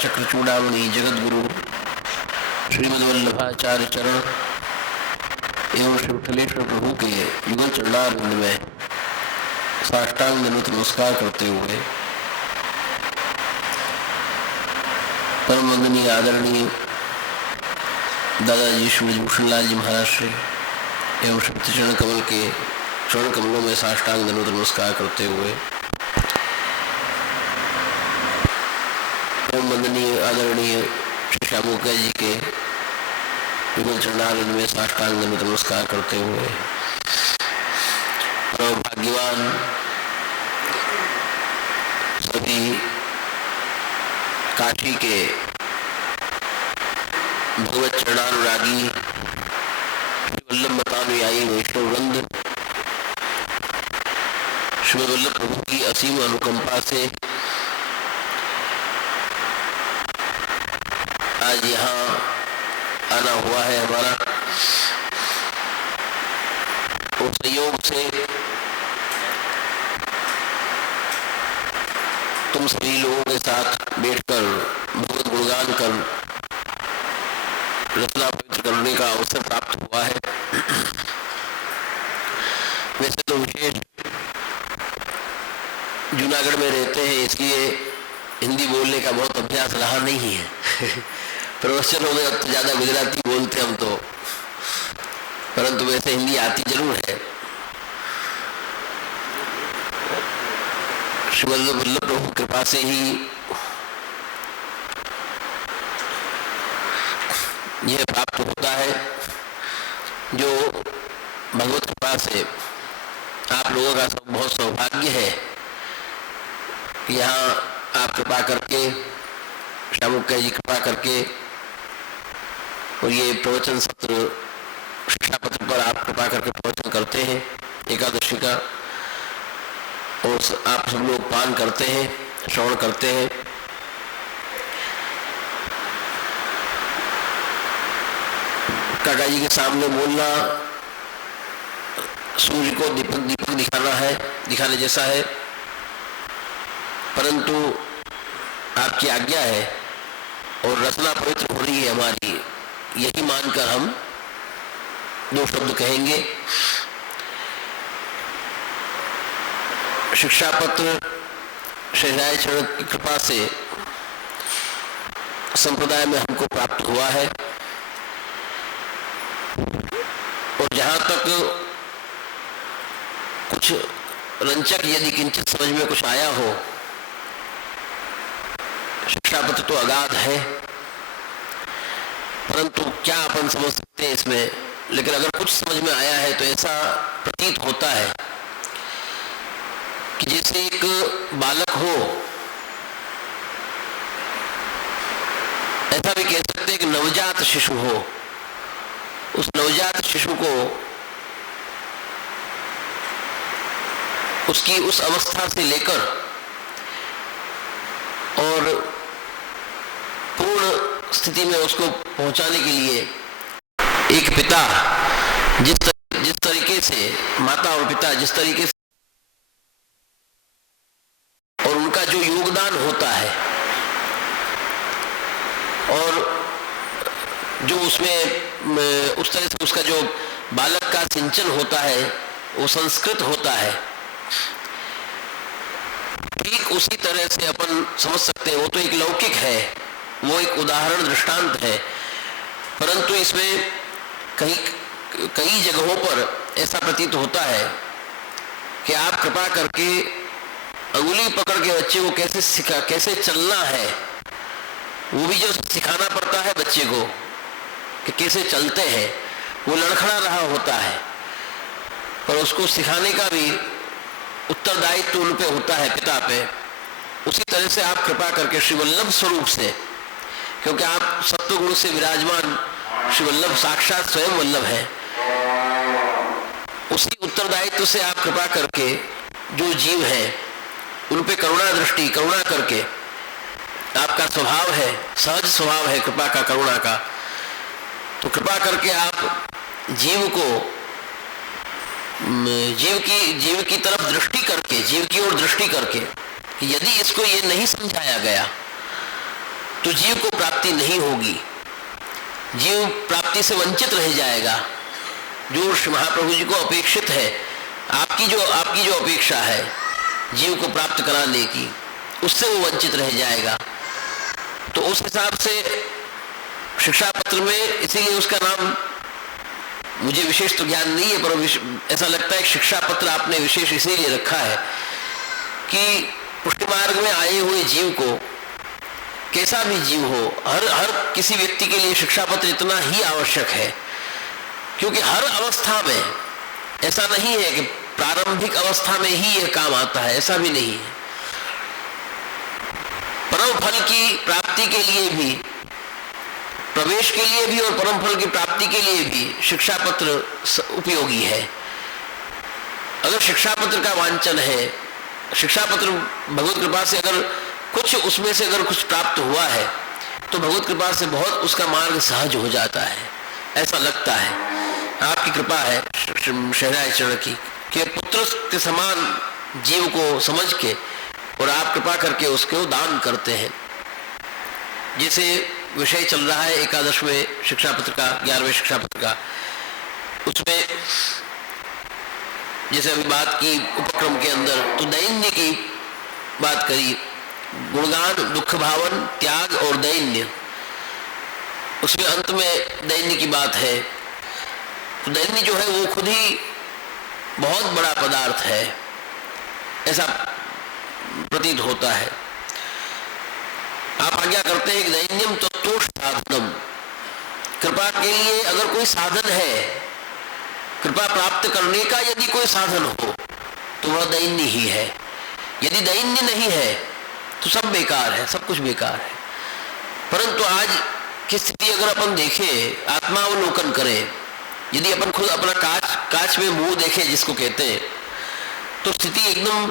चक्र चूड़ामणि जगद्गुरु श्रीमद्वल्लभाचार्य चरण एवं श्री विठलेश्वर प्रभु के युगल चरणारविंद में साष्टांग दंडवत नमस्कार करते हुए परम वंदनीय आदरणीय दादाजी श्री भूषण लाल जी महाराज श्री एवं श्री चरण कमल के चरण कमलों में साष्टांग दंडवत नमस्कार करते हुए परम वंदनीय आदरणीय श्री श्यामोका जी के युगल चरणारविंद में साष्टांग दंडवत नमस्कार करते हुए परम भाग्यवान सभी काशी के भगवत चरणानुरागी श्री वल्लभ मतानुयायी वैष्णव वृंद श्री वल्लभ प्रभु की असीम अनुकंपा से आज यहाँ आना हुआ है हमारा। उस संयोग से तुम सभी लोगों के साथ बैठकर भगवत गुणगान कर रचना पवित्र करने का अवसर प्राप्त हुआ है। वैसे तो विशेष जूनागढ़ में रहते हैं इसलिए हिंदी बोलने का बहुत अभ्यास रहा नहीं है। प्रवचन हो गए तो ज़्यादा गुजराती बोलते हम तो, परंतु वैसे हिंदी आती जरूर है। श्री वल्लभ प्रभु कृपा से ही यह प्राप्त होता है, जो भगवत कृपा से आप लोगों का बहुत सौभाग्य है कि यहाँ आप कृपा करके श्यामुका जी कृपा करके और ये प्रवचन सत्र शिक्षा पत्र पर आप कृपा करके प्रवचन करते हैं एकादशी का, और आप सब लोग पान करते हैं, श्रवण करते हैं। काका जी के सामने बोलना सूर्य को दीपक दिखाने जैसा है, परंतु आपकी आज्ञा है और रचना पवित्र हो रही है हमारी, यही मानकर हम दो शब्द कहेंगे। शिक्षा पत्र शहजाय चरण की कृपा से संप्रदाय में हमको प्राप्त हुआ है, और जहाँ तक कुछ रंचक यदि किंचित समझ में कुछ आया हो, शिक्षा पत्र तो अगाध है, परंतु क्या अपन समझ सकते हैं इसमें। लेकिन अगर कुछ समझ में आया है तो ऐसा प्रतीत होता है कि जैसे एक बालक हो, ऐसा भी कह सकते हैं कि नवजात शिशु हो, उस नवजात शिशु को उसकी उस अवस्था से लेकर और पूर्ण स्थिति में उसको पहुंचाने के लिए एक पिता जिस तरीके से, माता और पिता जिस तरीके से और उनका जो योगदान होता है और जो उसमें उस तरह से उसका जो बालक का सिंचन होता है वो संस्कृत होता है, ठीक उसी तरह से अपन समझ सकते हैं। वो तो एक लौकिक है, वो एक उदाहरण दृष्टांत है, परंतु इसमें कई जगहों पर ऐसा प्रतीत होता है कि आप कृपा करके अंगुली पकड़ के बच्चे को कैसे चलना है, वो भी जो सिखाना पड़ता है बच्चे को कि कैसे चलते हैं। वो लड़खड़ा रहा होता है, पर उसको सिखाने का भी उत्तरदायित्व उन पे होता है, पिता पे। उसी तरह से आप कृपा करके श्री वल्लभ स्वरूप से, क्योंकि आप सत्वगुण से विराजमान श्री वल्लभ साक्षात स्वयं वल्लभ है, उसी उत्तरदायित्व से आप कृपा करके जो जीव है उन पे करुणा करके, आपका स्वभाव है, सहज स्वभाव है कृपा का, करुणा का, तो कृपा करके आप जीव की तरफ दृष्टि करके, जीव की ओर दृष्टि करके, यदि इसको ये नहीं समझाया गया तो जीव को प्राप्ति नहीं होगी, जीव प्राप्ति से वंचित रह जाएगा। जो महाप्रभु जी को अपेक्षित है, आपकी जो अपेक्षा है जीव को प्राप्त कराने की, उससे वो वंचित रह जाएगा। तो उस हिसाब से शिक्षा पत्र में, इसीलिए उसका नाम, मुझे विशेष तो ज्ञान नहीं है पर ऐसा लगता है कि शिक्षा पत्र आपने विशेष इसीलिए रखा है कि पुष्टि मार्ग में आए हुए जीव को, कैसा भी जीव हो, हर किसी व्यक्ति के लिए शिक्षा पत्र इतना ही आवश्यक है, क्योंकि हर अवस्था में ऐसा नहीं है कि प्रारंभिक अवस्था में ही यह काम आता है, ऐसा भी नहीं है। परम फल की प्राप्ति के लिए भी, प्रवेश के लिए भी और परम फल की प्राप्ति के लिए भी शिक्षा पत्र उपयोगी है। अगर शिक्षा पत्र का वांछन है, शिक्षा पत्र भगवत कृपा से अगर कुछ उसमें से अगर कुछ प्राप्त हुआ है तो भगवत कृपा से बहुत उसका मार्ग सहज हो जाता है, ऐसा लगता है। आपकी कृपा है शहनाई चरण की कि पुत्र के समान जीव को समझ के और आप कृपा करके उसको दान करते हैं। जैसे विषय चल रहा है एकादश में शिक्षा पत्र का, 11वें शिक्षा पत्र का, उसमें जैसे अभी बात की उपक्रम के अंदर, तो दैन्य की बात करी, गुणगान, दुख भावन, त्याग और दैन्य, उसमें अंत में दैन्य की बात है। तो दैन्य जो है वो खुद ही बहुत बड़ा पदार्थ है, ऐसा प्रतीत होता है। आप आज्ञा करते हैं कि दैन्यम तत्तोष साधनम, कृपा के लिए अगर कोई साधन है, कृपा प्राप्त करने का यदि कोई साधन हो तो वह दैन्य ही है। यदि दैन्य नहीं है तो सब बेकार है, सब कुछ बेकार है। परंतु आज की स्थिति अगर अपन देखें, आत्मावलोकन करें, यदि अपन खुद अपना कांच में मुंह देखें जिसको कहते हैं, तो स्थिति एकदम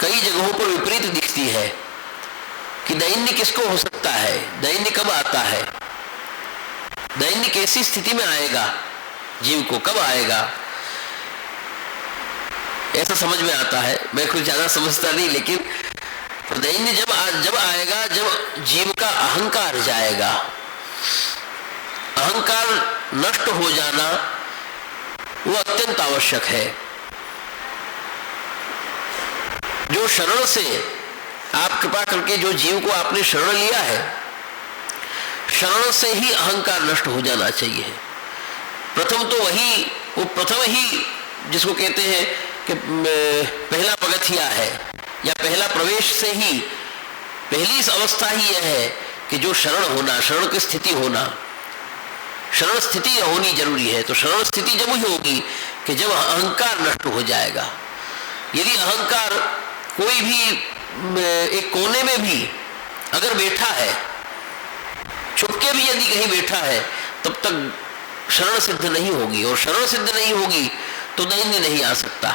कई जगहों पर विपरीत दिखती है कि दैन्य किसको हो सकता है, दैन्य कब आता है, दैन्य कैसी स्थिति में आएगा, जीव को कब आएगा, ऐसा समझ में आता है। मैं कुछ ज्यादा समझता नहीं, लेकिन दैन्य जब आएगा जब जीव का अहंकार जाएगा। अहंकार नष्ट हो जाना वो अत्यंत आवश्यक है। जो शरण से आप कृपा करके जो जीव को आपने शरण लिया है, शरण से ही अहंकार नष्ट हो जाना चाहिए। प्रथम तो वही, वो प्रथम ही जिसको कहते हैं कि पहला पगथिया है, या पहला प्रवेश से ही पहली इस अवस्था ही यह है कि जो शरण होना, शरण की स्थिति होना, शरण स्थिति होनी जरूरी है। तो शरण स्थिति जब ही होगी कि जब अहंकार नष्ट हो जाएगा। यदि अहंकार कोई भी एक कोने में भी अगर बैठा है, छुपके भी यदि कहीं बैठा है, तब तक शरण सिद्ध नहीं होगी, और शरण सिद्ध नहीं होगी तो दैन्य नहीं आ सकता।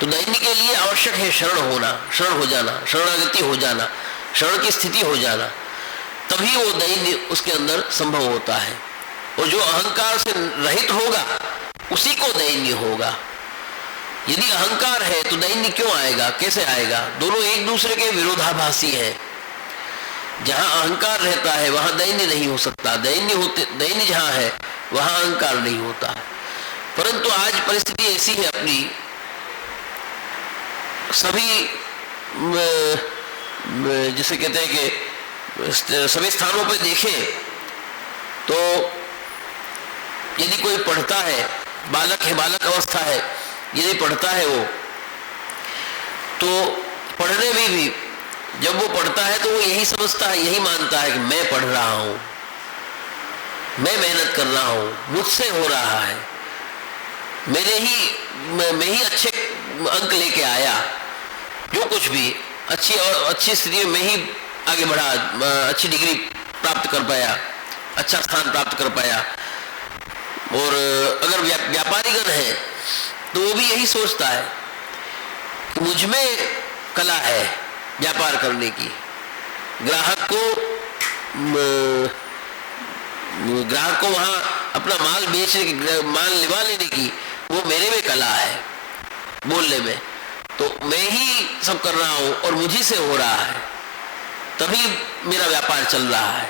तो दैन्य के लिए आवश्यक है शरण होना, शरण हो जाना, शरणागति हो जाना, शरण की स्थिति हो जाना, तभी वो दैन्य उसके अंदर संभव होता है। और जो अहंकार से रहित होगा उसी को दैन्य होगा। यदि अहंकार है तो दैन्य क्यों आएगा, कैसे आएगा? दोनों एक दूसरे के विरोधाभासी हैं। जहां अहंकार रहता है वहां दैन्य नहीं हो सकता, दैन्य जहां है वहां अहंकार नहीं होता। परंतु आज परिस्थिति ऐसी है अपनी, सभी जिसे कहते हैं कि सभी स्थानों पर देखें तो यदि कोई पढ़ता है, बालक है, बालक अवस्था है, यदि पढ़ता है वो, तो पढ़ने में भी जब वो पढ़ता है तो वो यही समझता है, यही मानता है कि मैं पढ़ रहा हूं, मैं मेहनत कर रहा हूं, मुझसे हो रहा है, मैं ही अच्छे अंक लेके आया, जो कुछ भी अच्छी स्थिति में मैं ही आगे बढ़ा, अच्छी डिग्री प्राप्त कर पाया, अच्छा स्थान प्राप्त कर पाया। और अगर व्यापारीगण है तो वो भी यही सोचता है कि मुझ में कला है व्यापार करने की, ग्राहक को वहां अपना माल बेचने की, माल लिवा लेने की, वो मेरे में कला है बोलने में, तो मैं ही सब कर रहा हूं और मुझी से हो रहा है। तभी मेरा व्यापार चल रहा है।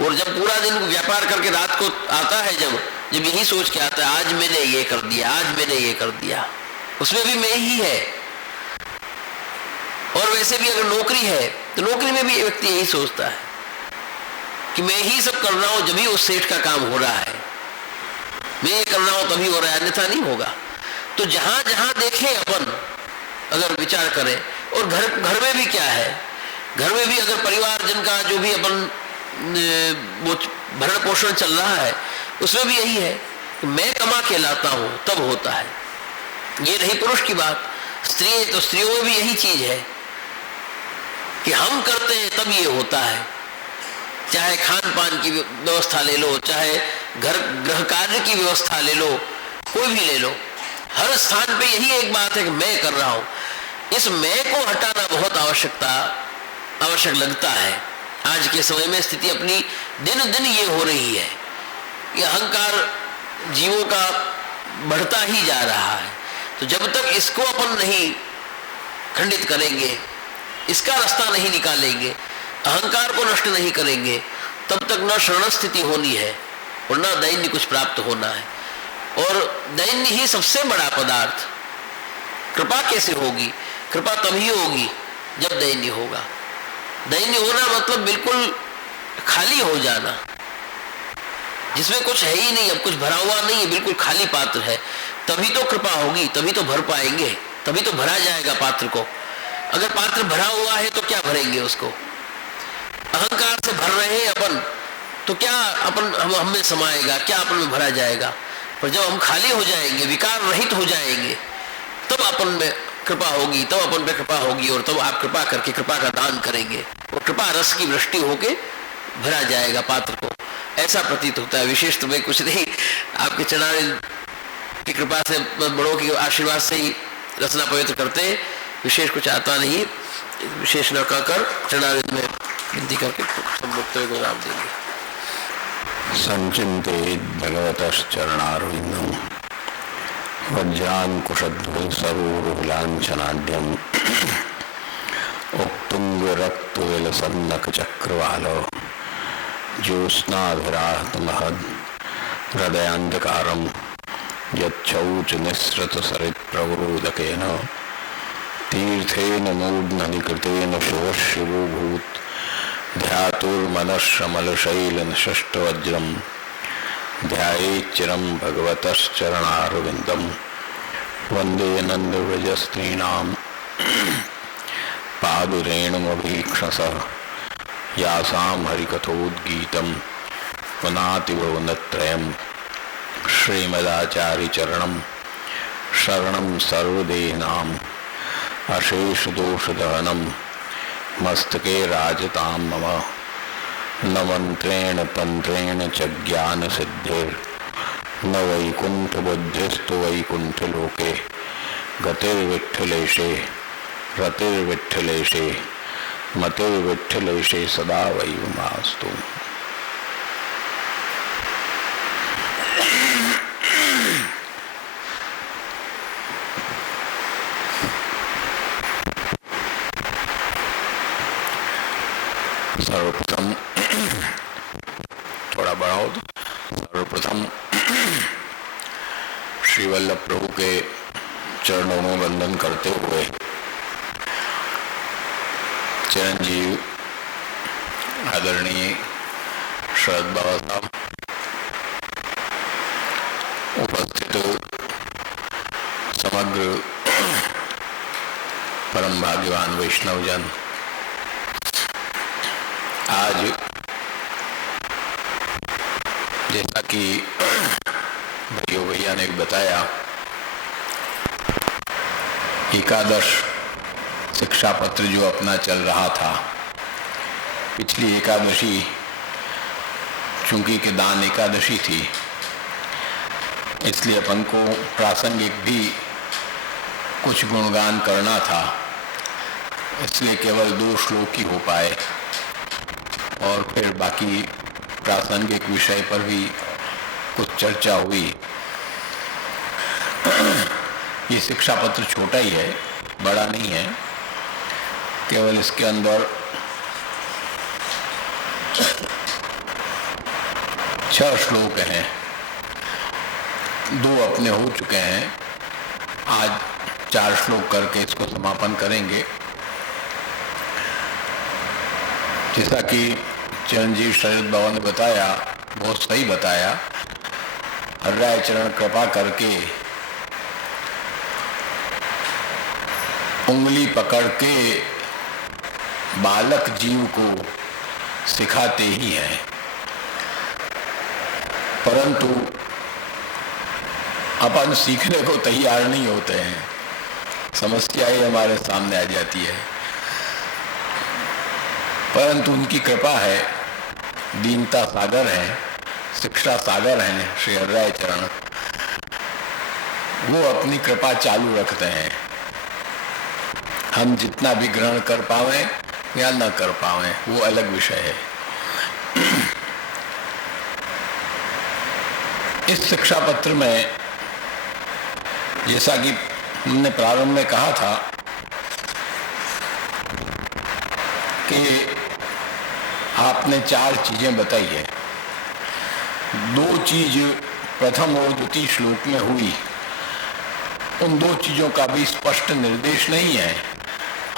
और जब पूरा दिन व्यापार करके रात को आता है, जब यही सोच के आता है आज मैंने ये कर दिया, आज मैंने ये कर दिया, उसमें भी मैं ही है। और वैसे भी अगर नौकरी है तो नौकरी में भी व्यक्ति यही सोचता है कि मैं ही सब कर रहा हूं, जब भी उस सेठ का काम हो रहा है, मैं ये कर रहा हूं तभी हो रहा है, अन्यथा नहीं होगा। तो जहां जहां देखें अपन अगर विचार करें, और घर में भी क्या है, घर में भी अगर परिवारजन का जो भी अपन वो भरण पोषण चल रहा है, उसमें भी यही है कि मैं कमा के लाता हूं तब होता है। ये रही पुरुष की बात। स्त्री तो स्त्रियों में भी यही चीज है कि हम करते हैं तब ये होता है। चाहे खान पान की व्यवस्था ले लो, चाहे गृह कार्य की व्यवस्था ले लो, कोई भी ले लो, हर स्थान पे यही एक बात है कि मैं कर रहा हूं। इस मैं को हटाना बहुत आवश्यक लगता है। आज के समय में स्थिति अपनी दिन दिन ये हो रही है कि अहंकार जीवों का बढ़ता ही जा रहा है। तो जब तक इसको अपन नहीं खंडित करेंगे, इसका रास्ता नहीं निकालेंगे, अहंकार को नष्ट नहीं करेंगे, तब तक न शरण स्थिति होनी है और न दैन्य कुछ प्राप्त होना है। और दैन्य ही सबसे बड़ा पदार्थ। कृपा कैसे होगी? कृपा तभी होगी जब दैन्य होगा। दैन्य होना मतलब बिल्कुल खाली हो जाना, जिसमें कुछ है ही नहीं, अब कुछ भरा हुआ नहीं है, बिल्कुल खाली पात्र है, तभी तो कृपा होगी, तभी तो भर पाएंगे, तभी तो भरा जाएगा पात्र को। अगर पात्र भरा हुआ है तो क्या भरेंगे उसको? अहंकार से भर रहे हैं अपन, तो क्या अपन हम में समाएगा, क्या अपन में भरा जाएगा? पर जब हम खाली हो जाएंगे, विकार रहित हो जाएंगे, तब अपन में कृपा होगी, तब अपन पे कृपा होगी, और तब आप कृपा करके कृपा का दान करेंगे और कृपा रस की वृष्टि होके भरा जाएगा पात्र को। ऐसा प्रतीत होता है। विशेष तो मैं कुछ नहीं, आपके चरणारविंद की कृपा से, बड़ों के आशीर्वाद से ही रचना पवित्र करते हैं। विशेष कुछ आता नहीं, विशेष न कहकर चरणारविंद में विनती करके संयुक्त को राम देंगे। संचिंतेत भगवतश्चरणारविंदम वज्रांकुशध्वंसरूलांछनाढ्यम उक्तुंग रक्त विलसन्नक चक्रवाल ज्योत्स्नाभिराहतमहद हृदयांधकारम यच्छौच निःसृत सरित प्रवरोदकेन तीर्थेन मूर्ध्निकृतेन शिवशिवोभूत ध्यातुर्मनश्रमलशैलनशष्टवज्रम ध्यायेच्चिरं भगवतश्चरणारविन्दं वन्दे नन्दव्रजस्त्रीणां पादुरेणुमभीक्षसः यासां हरिकथोद्गीतं पुनाति भुवनत्रयं श्रीमदाचार्यचरणं शरणं सर्वदेहिनाम् अशेषदोषदहनं मस्तके राजतां मम न मंत्रेण तंत्रेण च ज्ञान सिद्धिर न वैकुंठ बुद्धिस्तु वैकुंठ लोके गतिर्विठ्ठलेशे रतिर्विठ्ठलेशे मतिर्विठ्ठलेशे सदा वैमास्तु। सर्वप्रथम थोड़ा बढ़ाओ तो। सर्वप्रथम श्री वल्लभ प्रभु के चरणों में वंदन करते हुए चिरंजीव आदरणीय शरद बाबा साहब, उपस्थित समग्र परम भाग्यवान वैष्णवजन, आज जैसा कि भैया ने बताया, एकादश शिक्षा पत्र जो अपना चल रहा था, पिछली एकादशी चूंकि कि दान एकादशी थी, इसलिए अपन को प्रासंगिक भी कुछ गुणगान करना था, इसलिए केवल 2 श्लोक ही हो पाए और फिर बाकी प्रासंगिक विषय पर भी कुछ चर्चा हुई। ये शिक्षा पत्र छोटा ही है, बड़ा नहीं है, केवल इसके अंदर छह श्लोक हैं, 2 अपने हो चुके हैं, आज 4 श्लोक करके इसको समापन करेंगे। जैसा कि चिरंजीव शरद बाबा ने बताया, बहुत सही बताया, हर्राय चरण कृपा करके उंगली पकड़ के बालक जीव को सिखाते ही हैं, परंतु अपन सीखने को तैयार नहीं होते हैं। समस्या ही हमारे सामने आ जाती है, परंतु उनकी कृपा है, दीनता सागर है, शिक्षा सागर हैं श्री हर्राय चरण, वो अपनी कृपा चालू रखते हैं। हम जितना भी ग्रहण कर पावें या न कर पावें वो अलग विषय है। इस शिक्षा पत्र में जैसा कि हमने प्रारंभ में कहा था कि आपने 4 चीजें बताई है। 2 चीज प्रथम और द्वितीय श्लोक में हुई, उन 2 चीजों का भी स्पष्ट निर्देश नहीं है।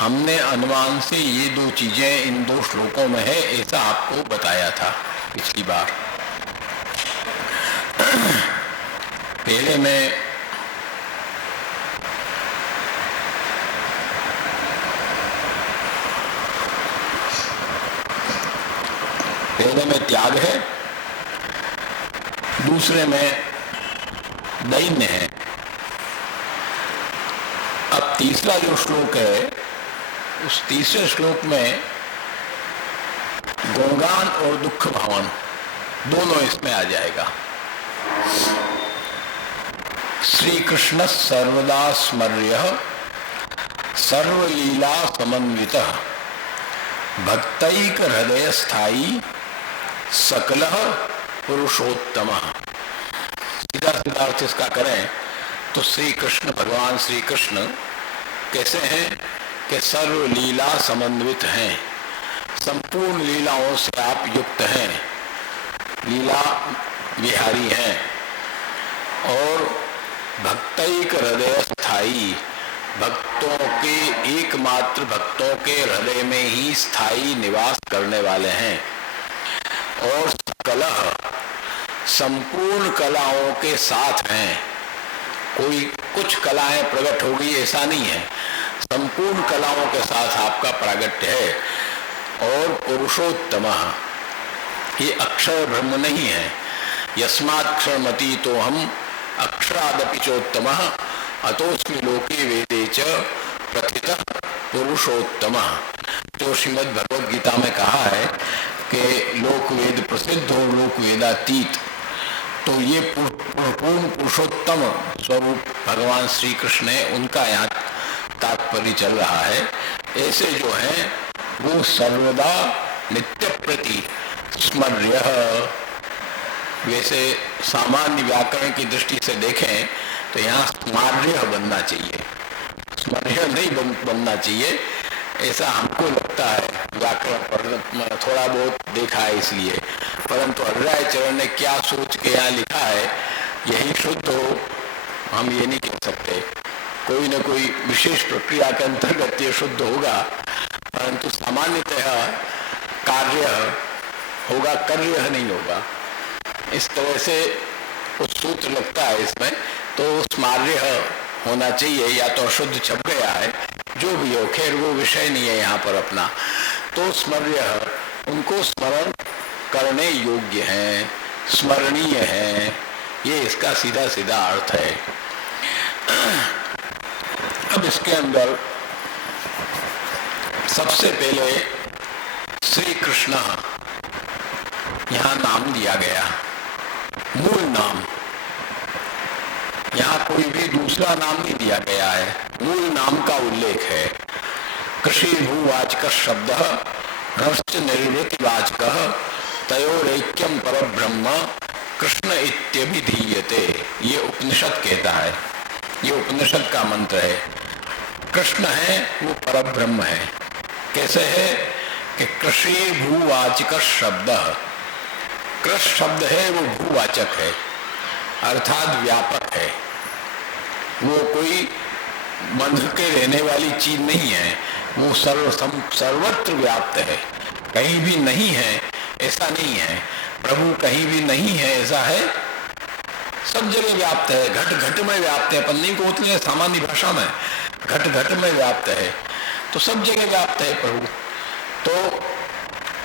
हमने अनुमान से ये 2 चीजें इन 2 श्लोकों में है, ऐसा आपको बताया था पिछली बार। पहले में त्याग है, दूसरे में दैन्य है। अब तीसरा जो श्लोक है, उस तीसरे श्लोक में गुणगान और दुख भावन दोनों इसमें आ जाएगा। श्री कृष्ण सर्वदा स्मर्यः सर्वलीला समन्वितः भक्तैक हृदय स्थायी सकलः पुरुषोत्तमः। सीधा सीधा अर्थ इसका करें तो श्री कृष्ण, भगवान श्री कृष्ण कैसे हैं कि सर्व लीला समन्वित हैं, संपूर्ण लीलाओं से आप युक्त हैं, लीला विहारी हैं, और भक्तैक हृदय स्थायी, भक्तों के एकमात्र भक्तों के हृदय में ही स्थायी निवास करने वाले हैं, और कलह संपूर्ण कलाओं के साथ हैं। कोई कुछ कलाएं प्रकट होगी ऐसा नहीं है, संपूर्ण कलाओं के साथ आपका प्रागट्य है। और पुरुषोत्तम, ये अक्षर ब्रह्म नहीं है। यस्मात्क्षरमति तो हम अक्षरादपि चोत्तम अतोस्मि लोके वेदे च प्रथितः पुरुषोत्तम। जो श्रीमद् भगवद गीता में कहा है कि लोक वेद प्रसिद्ध हो, लोक वेदातीत, तो ये पूर्ण पुरुषोत्तम स्वरूप भगवान श्री कृष्ण है, उनका यहाँ तात्पर्य चल रहा है। ऐसे जो है वो सर्वदा नित्य प्रति स्मर्य, वैसे सामान्य व्याकरण की दृष्टि से देखें तो यहाँ स्मार्य बनना चाहिए, स्मर्य नहीं बनना चाहिए, ऐसा हमको लगता है। व्याकरण थोड़ा बहुत देखा है इसलिए, परंतु हर्राय चरण ने क्या सोच के यहाँ लिखा है यही शुद्ध हो, हम ये नहीं कह सकते। कोई न कोई विशेष प्रक्रिया के अंतर्गत ये शुद्ध होगा, परंतु सामान्यतः कार्य होगा, कार्य नहीं होगा। इस तरह से कुछ सूत्र लगता है इसमें, तो स्मार्य होना चाहिए, या तो अशुद्ध छप गया है, जो भी हो, खैर वो विषय नहीं है यहाँ पर अपना। तो स्मर्य, उनको स्मरण करने योग्य हैं, स्मरणीय हैं, ये इसका सीधा सीधा अर्थ है। अब इसके अंदर सबसे पहले श्री कृष्ण यहाँ नाम दिया गया, मूल नाम। यहाँ कोई भी दूसरा नाम नहीं दिया गया है, मूल नाम का उल्लेख है। कृषि भूवाचक शब्द हर्ष निर्वृतिवाचक तयोरेक्यम परब्रह्म कृष्ण इत्यभिधीयते, ये उपनिषद कहता है, ये उपनिषद का मंत्र है। कृष्ण है वो परब्रह्म है। कैसे है कि कृषि भूवाचक शब्द, कृष शब्द है वो भूवाचक है अर्थात व्यापक है। वो कोई बंध के रहने वाली चीज नहीं है, वो सर्वत्र व्याप्त है। कहीं भी नहीं है ऐसा नहीं है, प्रभु कहीं भी नहीं है ऐसा है, सब जगह व्याप्त है, घट घट में व्याप्त है। अपन नहीं बोलते हैं सामान्य भाषा में, घट घट में व्याप्त है, तो सब जगह व्याप्त है प्रभु। तो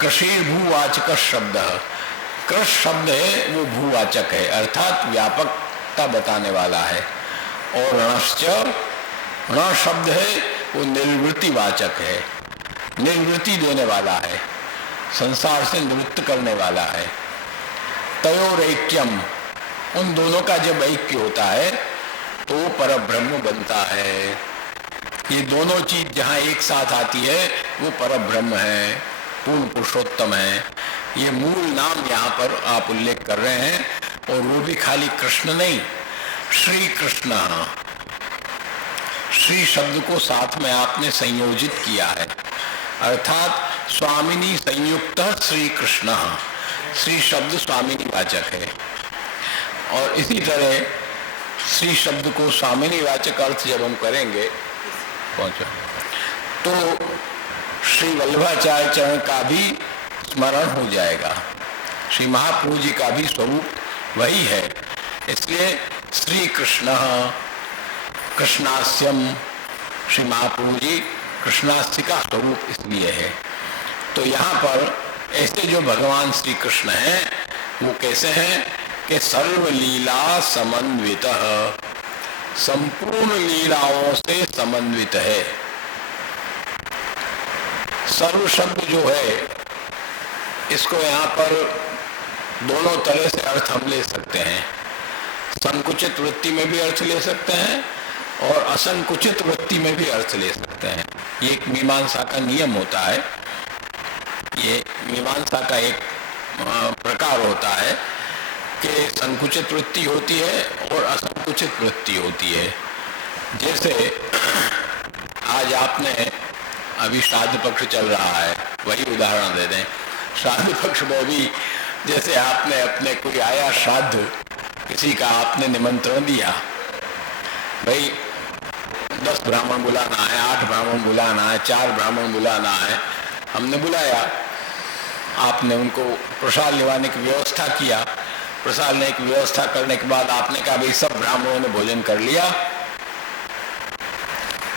कृषि भूवाचक शब्द, कृष शब्द है वो भूवाचक है अर्थात व्यापकता बताने वाला है। और रणश्च, रण शब्द है वो निर्वृत्तिवाचक है, निर्वृत्ति देने वाला है, संसार से निवृत्त करने वाला है। तयोरैक्यम, उन दोनों का जब ऐक्य होता है तो परब्रह्म बनता है। ये दोनों चीज जहाँ एक साथ आती है वो परब्रह्म है, पूर्ण पुरुषोत्तम है। ये मूल नाम यहाँ पर आप उल्लेख कर रहे हैं, और वो भी खाली कृष्ण नहीं, श्री कृष्ण। श्री शब्द को साथ में आपने संयोजित किया है, अर्थात स्वामिनी संयुक्त श्री कृष्ण। श्री शब्द स्वामिनी वाचक है, और इसी तरह श्री शब्द को स्वामिनी वाचक अर्थ जब हम करेंगे पहुंचो तो श्री वल्लभाचार्य चरण का भी स्मरण हो जाएगा। श्री महाप्रभु जी का भी स्वरूप वही है, इसलिए श्री कृष्ण कृष्णास्यम, श्री महाप्रभु जी कृष्णास्य का स्वरूप इसलिए है। तो यहाँ पर ऐसे जो भगवान श्री कृष्ण हैं वो कैसे हैं कि सर्वलीला समन्वित, संपूर्ण लीलाओं से समन्वित है। सर्व शब्द जो है इसको यहाँ पर दोनों तरह से अर्थ हम ले सकते हैं। संकुचित वृत्ति में भी अर्थ ले सकते हैं और असंकुचित वृत्ति में भी अर्थ ले सकते हैं। ये एक मीमांसा का नियम होता है, ये मीमांसा का एक प्रकार होता है कि संकुचित वृत्ति होती है और असंकुचित वृत्ति होती है। जैसे आज आपने अभी श्राद्ध पक्ष चल रहा है, वही उदाहरण दे दें। श्राद्ध पक्ष में भी जैसे आपने अपने कोई आया श्राद्ध, किसी का आपने निमंत्रण दिया, भाई 10 ब्राह्मण बुलाना है, 8 ब्राह्मण बुलाना है, 4 ब्राह्मण बुलाना है, हमने बुलाया, आपने उनको प्रसाद लेवाने की व्यवस्था किया। प्रसाद लेने की व्यवस्था करने के बाद आपने कहा भाई सब ब्राह्मणों ने भोजन कर लिया,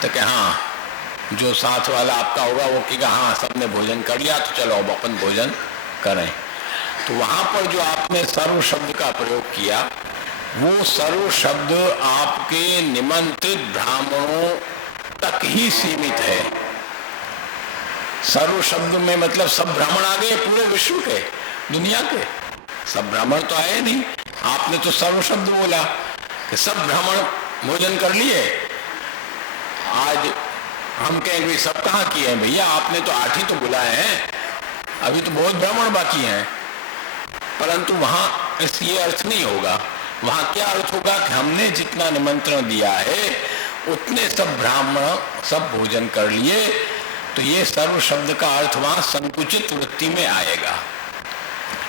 तो क्या हाँ, जो साथ वाला आपका होगा वो कहेगा हाँ सबने भोजन कर लिया, तो चलो अब अपन भोजन करें। तो वहां पर जो आपने सर्व शब्द का प्रयोग किया, वो सर्व शब्द आपके निमंत्रित ब्राह्मणों तक ही सीमित है। सर्व शब्द में मतलब सब ब्राह्मण आ गए पूरे विश्व के, दुनिया के सब ब्राह्मण तो आए नहीं। आपने तो सर्व शब्द बोला कि सब ब्राह्मण भोजन कर लिए। आज हम कहें भाई सब कहाँ किए हैं भैया, आपने तो 8 ही तो बुलाए हैं, अभी तो बहुत ब्राह्मण बाकी हैं। परंतु वहां ये अर्थ नहीं होगा। वहां क्या अर्थ होगा कि हमने जितना निमंत्रण दिया है उतने सब ब्राह्मण सब भोजन कर लिए। तो ये सर्व शब्द का अर्थ वहां संकुचित वृत्ति में आएगा।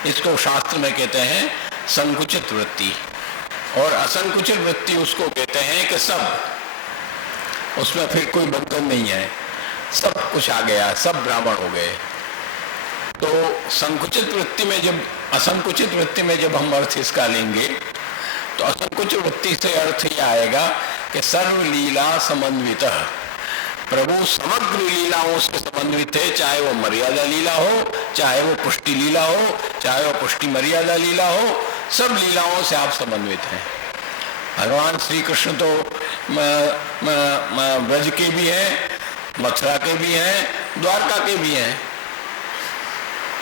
इसको शास्त्र में कहते हैं संकुचित वृत्ति, और असंकुचित वृत्ति उसको कहते हैं कि सब, उसमें फिर कोई बंधन नहीं है, सब कुछ आ गया, सब ब्राह्मण हो गए। तो संकुचित वृत्ति में जब, असंकुचित वृत्ति में जब हम अर्थ इसका लेंगे तो असंकुचित वृत्ति से अर्थ ये आएगा कि सर्व लीला समन्वित, प्रभु समग्र लीलाओं से समन्वित है, चाहे वो मर्यादा लीला हो, चाहे वो पुष्टि लीला हो, चाहे वो पुष्टि मर्यादा लीला हो, सब लीलाओं से आप समन्वित हैं। भगवान श्री कृष्ण तो ब्रज के भी हैं, मथुरा के भी हैं, द्वारका के भी हैं।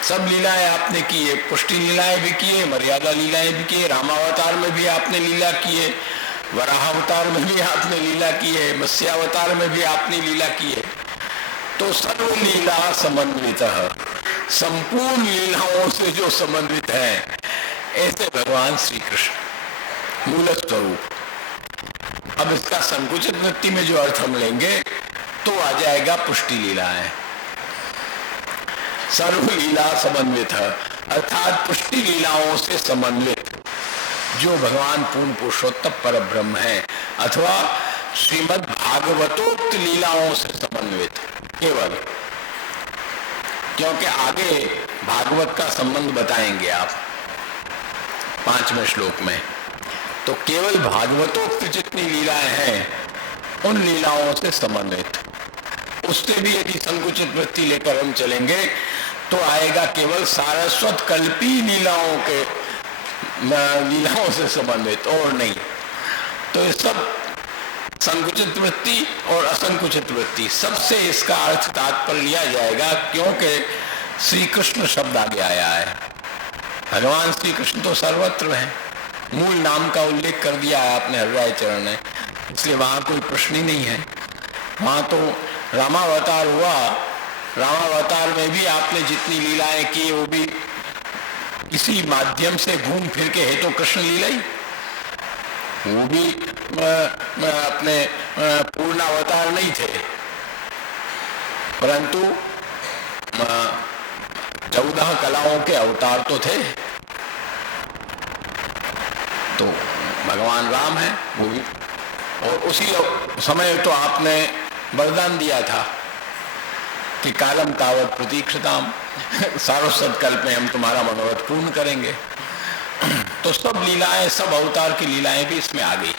सब लीलाएं आपने की है, पुष्टि लीलाएं भी की है, मर्यादा लीलाएं भी की है, रामावतार में भी आपने लीला की है, वराहावतार में भी आपने लीला की है, मत्स्यावतार में भी आपने लीला की है। तो सर्व लीला समन्वित, संपूर्ण लीलाओं से जो समन्वित है, ऐसे भगवान श्री कृष्ण मूल स्वरूप। अब इसका संकुचित वृत्ति में जो अर्थ हम लेंगे तो आ जाएगा पुष्टि लीलाएं। सर्व लीला समन्वित, अर्थात पुष्टि लीलाओं से समन्वित जो भगवान पूर्ण पुरुषोत्तम पर ब्रह्म है, अथवा श्रीमद् भागवतोक्त लीलाओं से समन्वित केवल, क्योंकि आगे भागवत का संबंध बताएंगे आप 5वें श्लोक में। तो केवल भागवतोक्त जितनी लीलाएं हैं उन लीलाओं से समन्वित, उससे भी यदि संकुचित वृत्ति लेकर हम चलेंगे तो आएगा केवल सारस्वत कल्पी लीलाओं से संबंधित, और नहीं। तो ये सब संकुचित वृत्ति और असंकुचित वृत्ति सबसे इसका अर्थ तात्पर्य लिया जाएगा, क्योंकि श्री कृष्ण शब्द आगे आया है। भगवान श्री कृष्ण तो सर्वत्र है, मूल नाम का उल्लेख कर दिया है आपने हरिराय चरण ने, इसलिए वहां कोई प्रश्न ही नहीं है। वहां तो रामावतार हुआ, रामावतार में भी आपने जितनी लीलाएं की वो भी इसी माध्यम से घूम फिर के है, तो कृष्ण लीला ही, वो भी अपने पूर्ण अवतार नहीं थे, परंतु 14 कलाओं के अवतार तो थे। तो भगवान राम है वो भी, और उसी समय तो आपने वरदान दिया था कि कालम तावत प्रतीक्षताम, सारस्वत कल्प में हम तुम्हारा मनोरथ पूर्ण करेंगे। तो सब लीलाएं, सब अवतार की लीलाएं भी इसमें आ गई,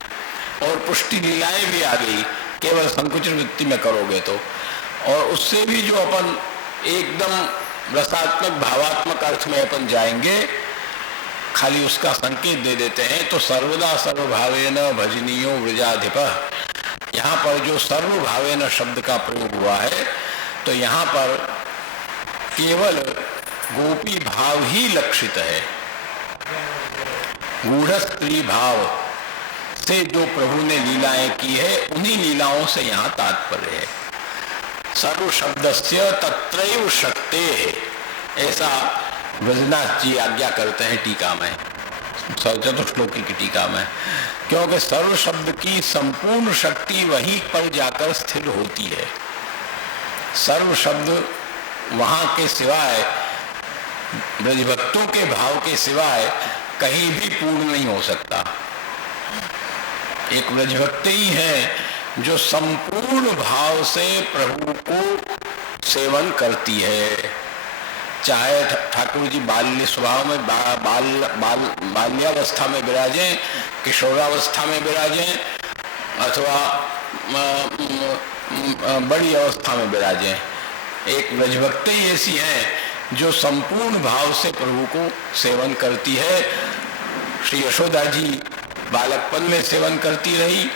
और पुष्टि लीलाएं भी आ गई केवल संकुचित वृत्ति में करोगे तो। और उससे भी जो अपन एकदम रसात्मक भावात्मक अर्थ में अपन जाएंगे, खाली उसका संकेत दे देते हैं। तो सर्वदा सर्वभावेन भजनीयो वृजाधिप, यहाँ पर जो सर्वभावेन शब्द का प्रयोग हुआ है, तो यहाँ पर केवल गोपी भाव ही लक्षित है। गूढ़ स्त्री भाव से जो प्रभु ने लीलाएं की है, उन्हीं लीलाओं से यहाँ तात्पर्य है। सर्व शब्दस्य तत्रैव शक्ते, ऐसा ब्रजनाथ जी आज्ञा करते हैं टीका में, चतुश्लोकी की टीका में, क्योंकि सर्व शब्द की संपूर्ण शक्ति वहीं पर जाकर स्थिर होती है। सर्व शब्द वहां के सिवाय, ब्रजभक्तों के भाव के सिवाय कहीं भी पूर्ण नहीं हो सकता। एक ब्रजभक्त ही है जो संपूर्ण भाव से प्रभु को सेवन करती है, चाहे ठाकुर जी बाल्य स्वभाव में बाल्यावस्था में विराजें, किशोरावस्था में विराजें, अथवा बड़ी अवस्था में विराजें। एक ब्रजभक्त ही ऐसी है जो संपूर्ण भाव से प्रभु को सेवन करती है। श्री यशोदा जी बालकपन में सेवन करती रही,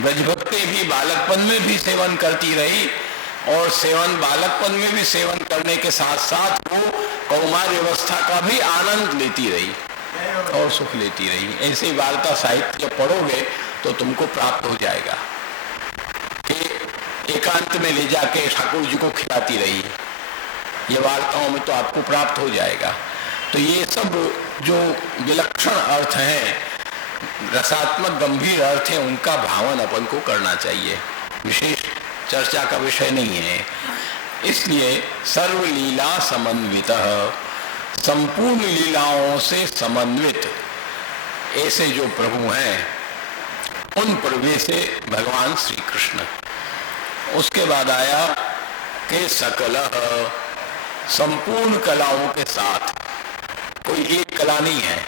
ब्रजभक्ति भी बालकपन में भी सेवन करती रही, और सेवन बालकपन में भी सेवन करने के साथ साथ वो कौमार अवस्था का भी आनंद लेती रही और सुख लेती रही। ऐसे ही वार्ता साहित्य पढ़ोगे तो तुमको प्राप्त हो जाएगा कि एकांत में ले जाके ठाकुर जी को खिलाती रही, ये वार्ताओं में तो आपको प्राप्त हो जाएगा। तो ये सब जो विलक्षण अर्थ हैं, रसात्मक गंभीर अर्थ है, उनका भावन अपन को करना चाहिए, विशेष चर्चा का विषय नहीं है। इसलिए सर्वलीला समन्वित, संपूर्ण लीलाओं से समन्वित ऐसे जो प्रभु हैं, उन प्रभु से भगवान श्री कृष्ण। उसके बाद आया कि सकल, संपूर्ण कलाओं के साथ, कोई एक कला नहीं है।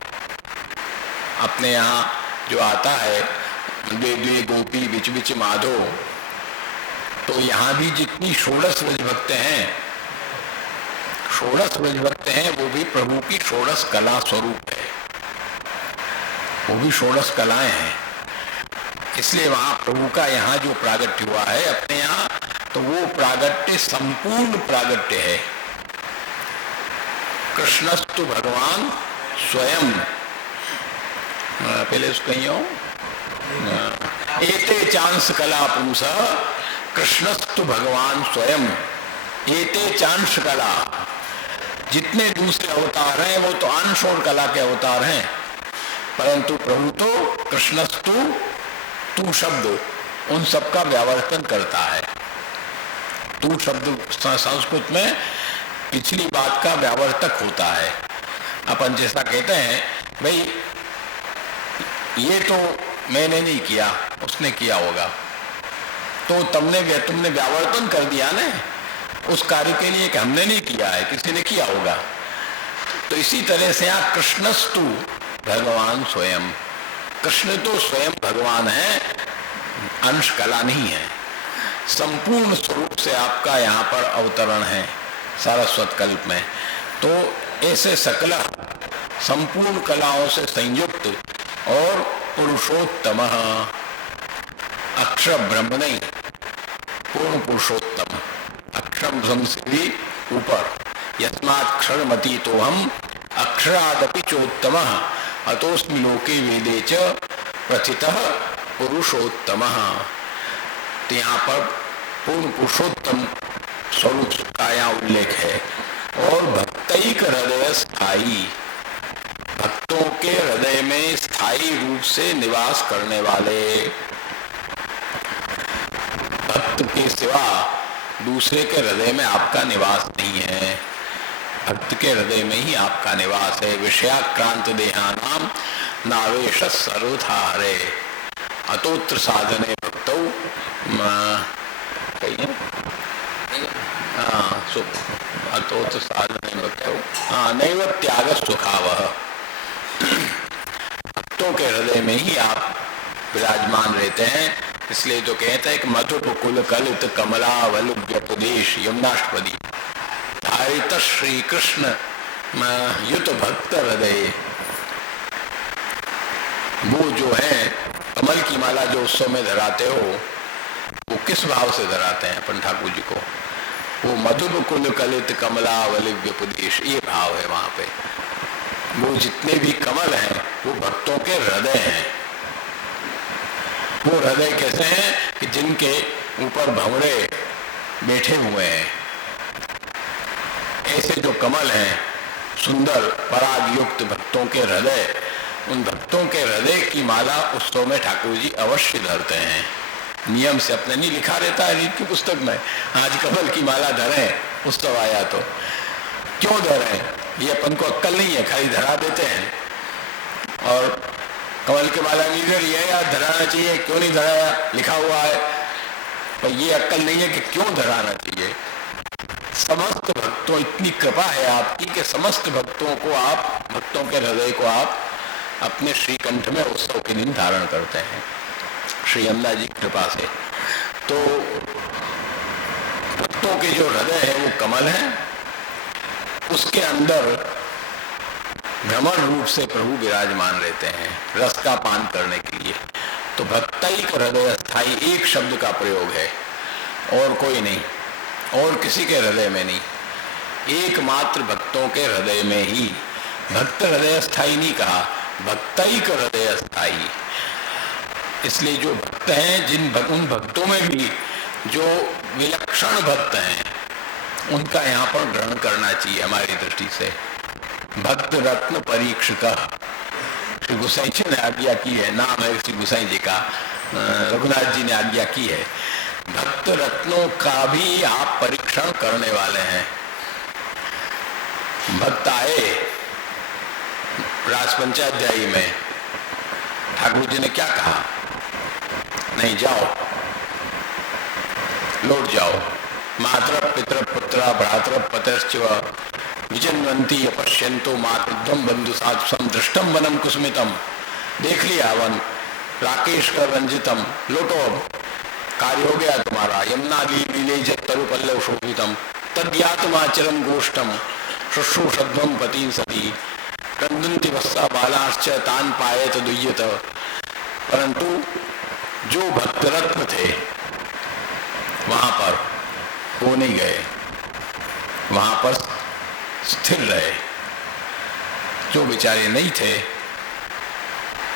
अपने यहाँ जो आता है द्वे द्वे गोपी बिच बिच माधो, तो यहाँ भी जितनी षोडश ब्रजभक्त हैं, षोडश ब्रजभक्त हैं, वो भी प्रभु की षोडश कला स्वरूप है, वो भी षोडश कलाएं हैं। इसलिए वहां प्रभु का यहाँ जो प्रागट्य हुआ है अपने यहाँ, तो वो प्रागट्य संपूर्ण प्रागट्य है। कृष्णस्तु भगवान स्वयं, पहले उसको कहीं हो, एते चांस कला पुरुष कृष्णस्तु भगवान स्वयं, एते चांस कला। जितने दूसरे अवतार हैं वो तो अंश और कला के अवतार हैं, परंतु प्रभु तो कृष्णस्तु, तू शब्द उन सबका व्यावर्तन करता है। तू शब्द संस्कृत में पिछली बात का व्यावर्तक होता है। अपन जैसा कहते हैं भाई ये तो मैंने नहीं किया, उसने किया होगा, तो तुमने व्यावर्तन कर दिया ना उस कार्य के लिए कि हमने नहीं किया है, किसी ने किया होगा। तो इसी तरह से यहाँ कृष्णस्तु भगवान स्वयं, कृष्ण तो स्वयं भगवान है, अंश कला नहीं है, संपूर्ण स्वरूप से आपका यहाँ पर अवतरण है सारस्वत कल्प में। तो ऐसे सकल संपूर्ण कलाओं से संयुक्त और पुरुषोत्तम, अक्षर ब्रह्म नहीं, पूर्ण पुरुषोत्तम, अक्षर ब्रह्म से भी ऊपर, यस्मात् क्षरमति तो हम अक्षरादपि चोत्तम अतोस्मि लोके वेदे च प्रथितः पुरुषोत्तम। तो यहाँ पर पूर्ण पुरुषोत्तम स्वरूप का यहाँ उल्लेख है। और भक्तैक हृदय स्थायी, भक्तों के हृदय में स्थायी रूप से निवास करने वाले, भक्त के सिवा दूसरे के हृदय में आपका निवास नहीं है, भक्त के हृदय में ही आपका निवास है। विषयाक्रांत देहानाम नावेश सर्वथा हरे अतोत्र साधने भक्तौ अतोत्र साधने भक्तौ नैव त्याग सुखावह। भक्तों के हृदय में ही आप विराजमान रहते हैं, इसलिए तो कहते हैं कि मधुपकुल कलित कमलावल व्यपदेश यमुनाष्टपदी धारित श्री कृष्ण युत भक्त हृदय। वो जो है कमल की माला जो उत्सव में धराते हो, वो किस भाव से धराते हैं अपन ठाकुर जी को? वो मधुपकुल कलित कमलावल व्यपदेश, ये भाव है वहां पे। वो जितने भी कमल हैं वो भक्तों के हृदय हैं। वो हृदय कैसे हैं कि जिनके ऊपर भंवरे बैठे हुए हैं, ऐसे जो कमल हैं सुंदर पराग युक्त भक्तों के हृदय, उन भक्तों के हृदय की माला उत्सव में ठाकुर जी अवश्य धरते हैं। नियम से अपने नहीं लिखा रहता है रीत की पुस्तक में, आज कमल की माला धरें उत्सव आया तो। क्यों धरें? ये अपन को अक्कल नहीं है, खाली धरा देते हैं। और कमल की माला नहीं धरी है या धराना चाहिए, क्यों नहीं धराया, लिखा हुआ है, पर ये अक्कल नहीं है कि क्यों धराना चाहिए। समस्त भक्तों, इतनी कृपा है आपकी कि समस्त भक्तों को आप, भक्तों के हृदय को आप अपने श्रीकंठ में उत्सव के दिन धारण करते हैं श्री यमुना जी की कृपा से। तो भक्तों के जो हृदय है वो कमल है, उसके अंदर भ्रमण रूप से प्रभु विराजमान रहते हैं रस का पान करने के लिए। तो भक्तैक हृदय स्थायी एक शब्द का प्रयोग है, और कोई नहीं, और किसी के हृदय में नहीं, एकमात्र भक्तों के हृदय में ही। भक्त हृदय स्थायी नहीं कहा, भक्तैक हृदय स्थायी। इसलिए जो भक्त हैं, उन भक्तों में भी जो विलक्षण भक्त हैं उनका यहाँ पर ग्रहण करना चाहिए हमारी दृष्टि से। भक्त रत्न परीक्षक श्री गोसाई जी ने आज्ञा की है, नाम है श्री गोसाई जी का, रघुनाथ जी ने आज्ञा की है। भक्त रत्नों का भी आप परीक्षण करने वाले हैं। भक्त आए राजपंचाध्यायी में, ठाकुर जी ने क्या कहा? नहीं, जाओ, लौट जाओ। मातर पितर पुत्र भ्रातर पतश्च विजन्वंती अपश्यंतो मातृध्वम बंधु सात्सम दृष्टम वनम कुसुमितम। देख लिया वन राकेश कर रंजितम, लौटो, कार्य हो गया तुम्हारा। यमुना लीले तरुपल्लव शोभितम तद्यातमाचरम गोष्ठम शुश्रूषध्वम पति सती क्रंदंति वत्सा बालाश्च तान पायत दुय्यत। परंतु जो भक्त रत्न थे वहां पर वो नहीं गए, वहां पर स्थिर रहे। जो बेचारे नहीं थे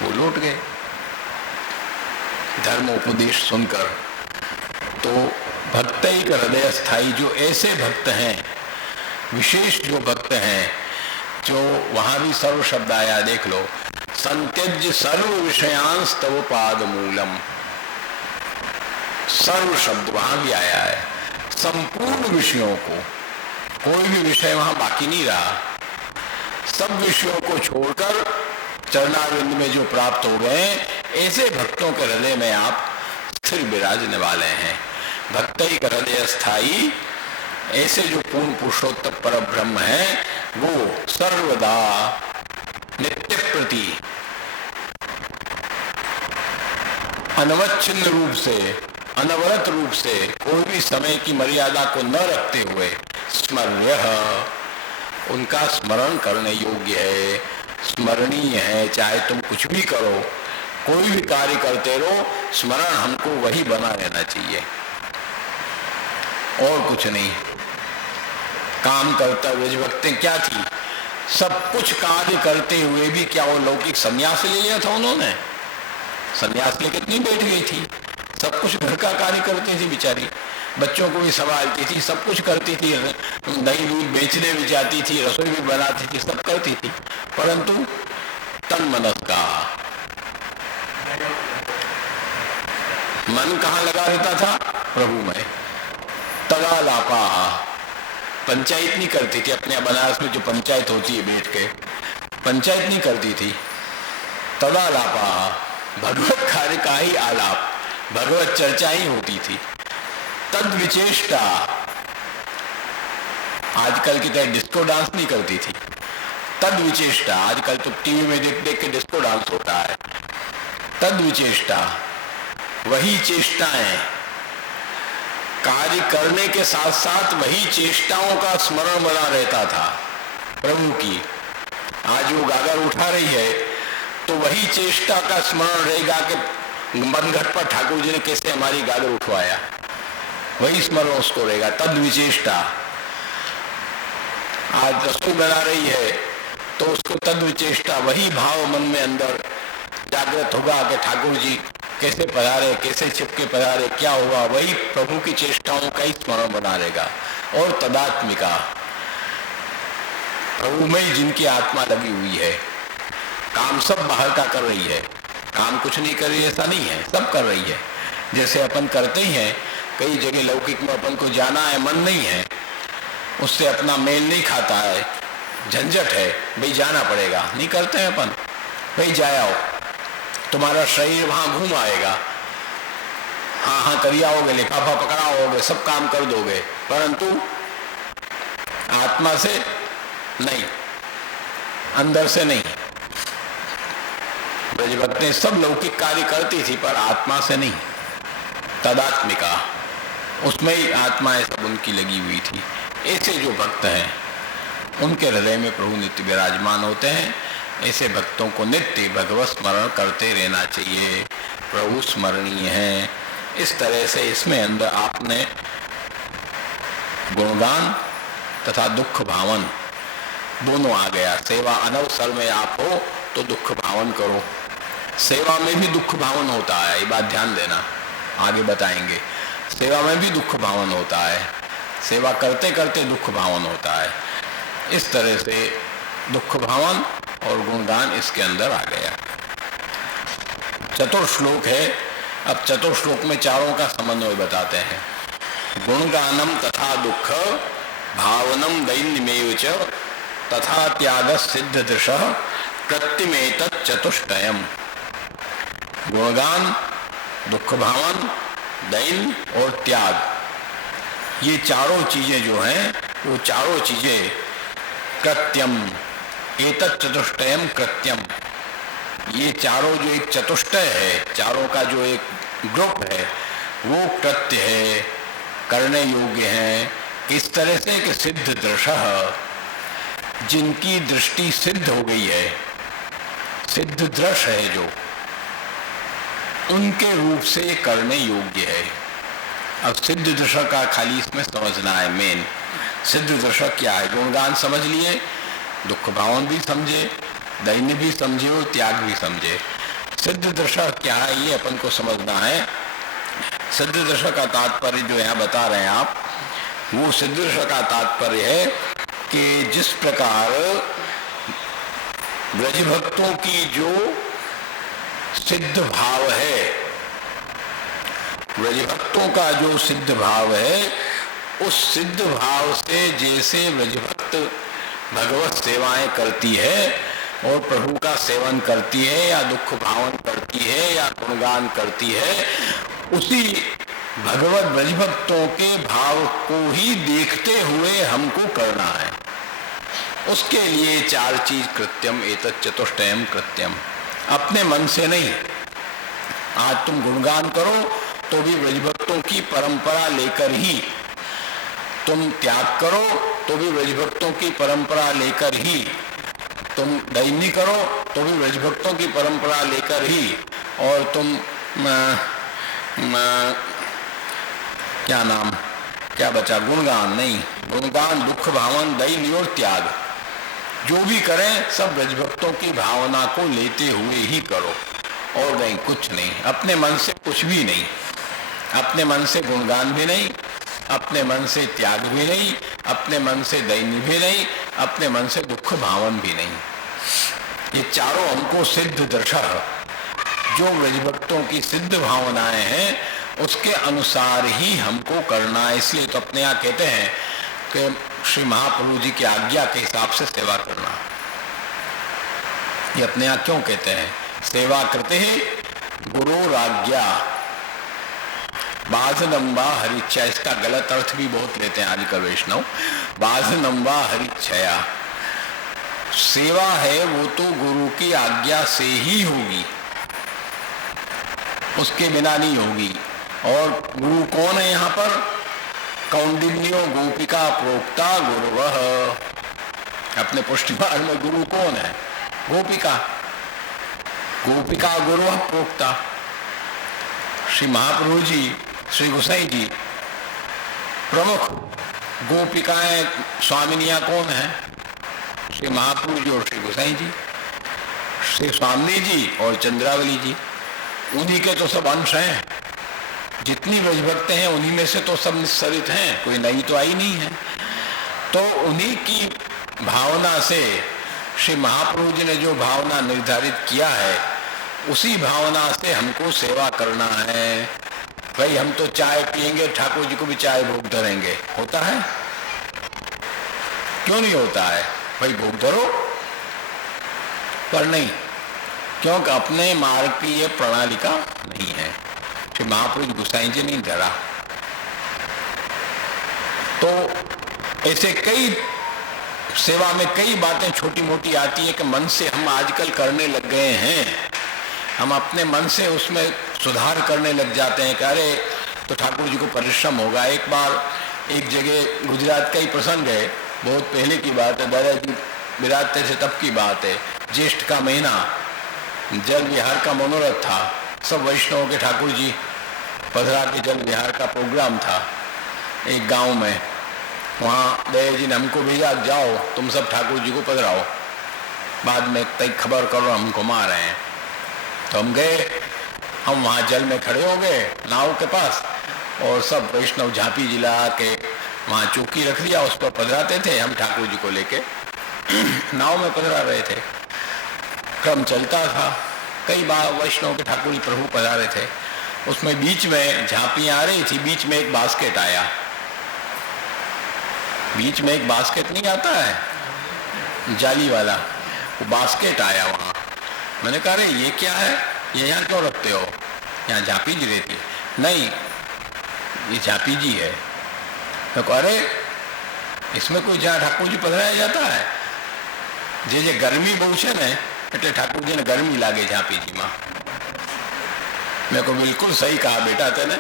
वो लौट गए धर्म उपदेश सुनकर। तो भक्तैक हृदय स्थायी, जो ऐसे भक्त हैं, विशेष जो भक्त हैं, जो वहां भी सर्व शब्द आया, देख लो, संत्यज्य सर्व विषयांस तव पाद मूलम। सर्व शब्द वहां भी आया है, संपूर्ण विषयों को, कोई भी विषय वहां बाकी नहीं रहा। सब विषयों को छोड़कर चरणारविंद में जो प्राप्त हो गए, ऐसे भक्तों के हृदय में आप स्थिर विराजने वाले हैं। भक्त ही का हृदय स्थायी, ऐसे जो पूर्ण पुरुषोत्तम पर ब्रह्म है, वो सर्वदा नित्य प्रति अनवच्छिन्न रूप से, अनवरत रूप से, कोई भी समय की मर्यादा को न रखते हुए स्मर्य, उनका स्मरण करने योग्य है, स्मरणीय है। चाहे तुम कुछ भी करो, कोई भी कार्य करते रहो, स्मरण हमको वही बना रहना चाहिए और कुछ नहीं। काम करता ब्रजभक्ति क्या थी, सब कुछ कार्य करते हुए भी क्या वो लौकिक संन्यास ले लिया था उन्होंने? संन्यास लेके कितनी बैठ गई थी, सब कुछ घर का कार्य करती थी बेचारी, बच्चों को भी संभालती थी, सब कुछ करती थी, दही दूध बेचने भी जाती थी, रसोई भी बनाती थी, सब करती थी, परंतु तन मनस का मन कहाँ लगा रहता था? प्रभु में। तदा लापा, पंचायत नहीं करती थी। अपने बनारस में जो पंचायत होती है बैठ के, पंचायत नहीं करती थी। तदा लापा, भगवत कार्य का ही आलाप, भगवत चर्चा ही होती थी। तद विचेष्टा, आजकल की तरह डिस्को डांस नहीं करती थी। तद विचेष्टा, आजकल तो टीवी में देख देख के डिस्को डांस होता है। तद विचेष्टा, वही चेष्टाएं, कार्य करने के साथ साथ वही चेष्टाओं का स्मरण बना रहता था प्रभु की। आज वो गागर उठा रही है तो वही चेष्टा का स्मरण रहेगा कि बनघट पर ठाकुर जी ने कैसे हमारी गागर उठवाया, वही स्मरण उसको रहेगा। तद विचेष्टा, आज रसोई बना रही है तो उसको तद विचेष्टा, वही भाव मन में अंदर जागृत होगा कि ठाकुर जी कैसे पधारे, कैसे छिपके पधारे, क्या हुआ, वही प्रभु की चेष्टाओं का ही स्मरण बना रहेगा। और तदात्मिका, प्रभु में जिनकी आत्मा लगी हुई है, काम सब बाहर का कर रही है, काम कुछ नहीं कर रही ऐसा नहीं है, सब कर रही है। जैसे अपन करते ही हैं, कई जगह लौकिक में अपन को जाना है, मन नहीं है, उससे अपना मेल नहीं खाता है, झंझट है, भाई जाना पड़ेगा, नहीं करते हैं अपन, भाई जाओ, तुम्हारा शरीर वहां घूम आएगा, हाँ हाँ कर आओगे, लिफाफा पकड़ाओगे, सब काम कर दोगे, परंतु आत्मा से नहीं, अंदर से नहीं। ब्रजभक्ति सब लौकिक कार्य करती थी पर आत्मा से नहीं। तदात्मिका, उसमें ही आत्माएं सब उनकी लगी हुई थी। ऐसे जो भक्त हैं उनके हृदय में प्रभु नित्य विराजमान होते हैं। ऐसे भक्तों को नित्य भगवत स्मरण करते रहना चाहिए। प्रभु स्मरणीय है। इस तरह से इसमें अंदर आपने गुणगान तथा दुख भावन दोनों आ गया। सेवा अनवसर में आप हो तो दुख भावन करो, सेवा में भी दुख भावन होता है, ये बात ध्यान देना, आगे बताएंगे। सेवा में भी दुख भावन होता है, सेवा करते करते दुख भावन होता है। इस तरह से दुख भावन और गुणगान इसके अंदर आ गया। चतुर्श्लोक है। अब चतुर्श्लोक में चारों का समन्वय बताते हैं। गुणगानम तथा दुख भावनम दैन्यमेव च तथा त्याग सिद्ध दृश कृत्यमेतत् चतुष्टयम्। गुणगान, दुख भावन, दैन्य और त्याग, ये चारों चीजें जो हैं वो चारों चीजें कृत्यम, एतत् चतुष्टयम कृत्यम, ये चारों जो एक चतुष्टय है, चारों का जो एक ग्रुप है वो कृत्य है, करने योग्य है। इस तरह से कि सिद्ध दृशः, जिनकी दृष्टि सिद्ध हो गई है, सिद्ध दृश है जो, उनके रूप से करने योग्य है। अब सिद्ध दृशा का खाली इसमें समझना है। मेन सिद्ध दृशा क्या है? गुणगान समझ लिए, दुख भावन भी समझे, दैन्य भी समझे और त्याग भी समझे। सिद्ध दृशा क्या है ये अपन को समझना है। सिद्ध दृशा का तात्पर्य जो यहाँ बता रहे हैं आप, वो सिद्ध दृशा का तात्पर्य है कि जिस प्रकार ब्रजभक्तों की जो सिद्ध भाव है, ब्रजभक्तों का जो सिद्ध भाव है उस सिद्ध भाव से जैसे ब्रजभक्त भगवत सेवाएं करती है और प्रभु का सेवन करती है या दुख भावन करती है या गुणगान करती है, उसी भगवत ब्रजभक्तों के भाव को ही देखते हुए हमको करना है। उसके लिए 4 चीज कृत्यम एतत् चतुष्टयम कृत्यम, अपने मन से नहीं। आज तुम गुणगान करो तो भी ब्रजभक्तों की परंपरा लेकर ही, तुम त्याग करो तो भी ब्रजभक्तों की परंपरा लेकर ही, तुम दैनी करो तो भी ब्रजभक्तों की परंपरा लेकर ही, और तुम क्या बचा, गुणगान नहीं, गुणगान दुख भावन दैनी और त्याग जो भी करें सब ब्रजभक्तों की भावना को लेते हुए ही करो, और नहीं कुछ नहीं। अपने मन से कुछ भी नहीं, अपने मन से गुणगान भी नहीं, अपने मन से त्याग भी नहीं, अपने मन से दैनी भी नहीं, अपने मन से दुख भावन भी नहीं। ये चारों हमको सिद्ध दशा, जो ब्रजभक्तों की सिद्ध भावनाएं हैं उसके अनुसार ही हमको करना है। इसलिए तो अपने यहाँ कहते हैं कि श्री महाप्रभु जी की आज्ञा के हिसाब से सेवा करना। ये अपने यहाँ क्यों कहते हैं? सेवा करते हैं गुरु राज्ञा बाधनम्बा हरिच्छया। इसका गलत अर्थ भी बहुत लेते हैं आजकल वैष्णव। बाधनम्बा हरिच्छया, सेवा है वो तो गुरु की आज्ञा से ही होगी, उसके बिना नहीं होगी। और गुरु कौन है यहाँ पर? कौंडिन्यो गोपिका प्रोक्ता गुरुवः। अपने पुष्टिमार्ग में गुरु कौन है? गोपिका, गोपिका गुरुवः प्रोक्ता। श्री महाप्रभु जी, श्री गोसाई जी प्रमुख गोपिकाएं स्वामिनियां कौन है? श्री महाप्रभु जी और श्री गोसाई जी, श्री स्वामी जी और चंद्रावली जी। उन्हीं के तो सब अंश हैं। जितनी ब्रजभक्त हैं उन्हीं में से तो सब निस्सरित हैं, कोई नई तो आई नहीं है। तो उन्हीं की भावना से श्री महाप्रभु जी ने जो भावना निर्धारित किया है उसी भावना से हमको सेवा करना है। भाई हम तो चाय पिएंगे, ठाकुर जी को भी चाय भोग धरेंगे, होता है? क्यों नहीं होता है? भाई भोग धरो, पर नहीं, क्योंकि अपने मार्ग की ये प्रणालिका नहीं है। श्री महाप्रभु गोसाई जी नहीं धरा। तो ऐसे कई सेवा में कई बातें छोटी मोटी आती है कि मन से हम आजकल करने लग गए हैं। हम अपने मन से उसमें सुधार करने लग जाते हैं कि अरे तो ठाकुर जी को परिश्रम होगा। एक बार एक जगह गुजरात का ही प्रसंग है, बहुत पहले की बात है, दादाजी विराजते थे तब की बात है। ज्येष्ठ का महीना, जल विहार का मनोरथ था। सब वैष्णवों के ठाकुर जी पधरा के जल विहार का प्रोग्राम था एक गांव में। वहाँ दया जी ने हमको भेजा, जाओ तुम सब ठाकुर जी को पधराओ, बाद में तय खबर करो हमको मार रहे हैं। तो हम गए, हम वहाँ जल में खड़े हो गए नाव के पास, और सब वैष्णव झांपी जिला के वहाँ चौकी रख दिया, उस पर पधराते थे। हम ठाकुर जी को लेके नाव में पधरा रहे थे। क्रम चलता था, कई बार वैष्णव के ठाकुर जी प्रभु पधारे थे। उसमें बीच में झांपियां आ रही थी, बीच में एक बास्केट आया। बीच में एक बास्केट नहीं आता है जाली वाला, वो बास्केट आया वहाँ। मैंने कहा अरे ये क्या है, ये यहाँ क्यों रखते हो? यहाँ झांपी जी रहती है। नहीं, ये झांपी जी है। मैं कहा अरे इसमें कोई जहाँ ठाकुर जी पधराया जाता है? जे गर्मी बहु है ने એટલે ઠાકોરજી ને ગરમી લાગે ઝાંપીજીમાં। મેં કહું बिल्कुल सही कहा बेटा तेने।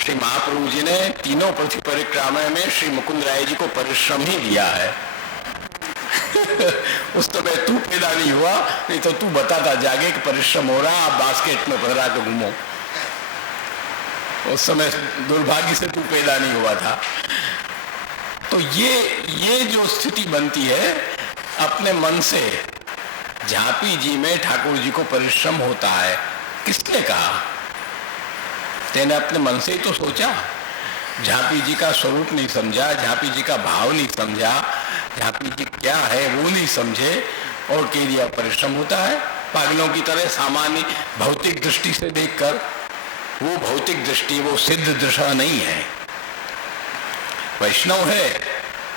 श्री महाप्रभु जी ने तीनों पृथ्वी परिक्रमा में श्री मुकुंद राय जी को परिश्रम ही दिया है। उस समय तू पैदा नहीं हुआ, नहीं तो तू बताता जागे कि परिश्रम हो रहा, आप बास्केट में पधरा के घूमो। उस समय दुर्भाग्य से तू पैदा नहीं हुआ था। तो ये जो स्थिति बनती है अपने मन से, झांपी जी में ठाकुर जी को परिश्रम होता है, किसने कहा? तेने अपने मन से ही तो सोचा। झांपी जी का स्वरूप नहीं समझा, झांपी जी का भाव नहीं समझा, झांपी जी क्या है वो नहीं समझे, और कह दिया परिश्रम होता है। पागलों की तरह सामान्य भौतिक दृष्टि से देखकर, वो भौतिक दृष्टि वो सिद्ध दशा नहीं है। वैष्णव है,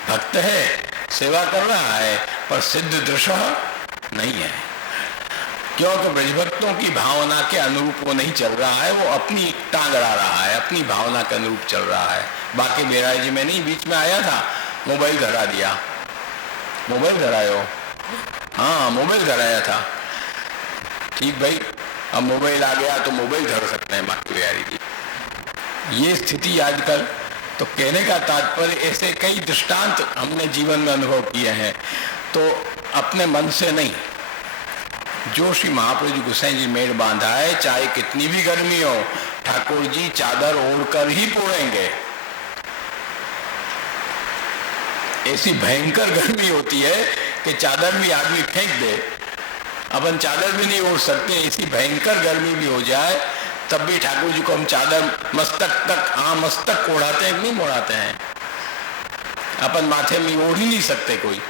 भक्त है, सेवा कर रहा है, पर सिद्ध दृश्य नहीं है। क्योंकि ब्रजभक्तों की भावना के अनुरूप वो नहीं चल रहा है, वो अपनी टांग अड़ा रहा है, अपनी भावना के अनुरूप चल रहा है। बाकी मेरा जी में नहीं, बीच में आया था, मोबाइल धरा दिया। मोबाइल धरायो? हाँ, मोबाइल धराया था। ठीक भाई, अब मोबाइल आ गया तो मोबाइल धर सकते हैं बाकी बिहारी जी। ये स्थिति आजकल, तो कहने का तात्पर्य ऐसे कई दृष्टांत हमने जीवन में अनुभव किए हैं। तो अपने मन से नहीं, जो श्री महाप्रभु जी गोसाई जी मेड़ बांधा है, चाहे कितनी भी गर्मी हो, ठाकुर जी चादर ओढ़कर ही पोड़ेंगे। ऐसी भयंकर गर्मी होती है कि चादर भी आदमी फेंक दे, अपन चादर भी नहीं ओढ़ सकते। ऐसी भयंकर गर्मी भी हो जाए तब भी ठाकुर जी को हम चादर मस्तक तक, मस्तक ओढ़ाते हैं, नहीं ओढ़ाते हैं। अपन माथे में ओढ़ ही नहीं सकते कोई।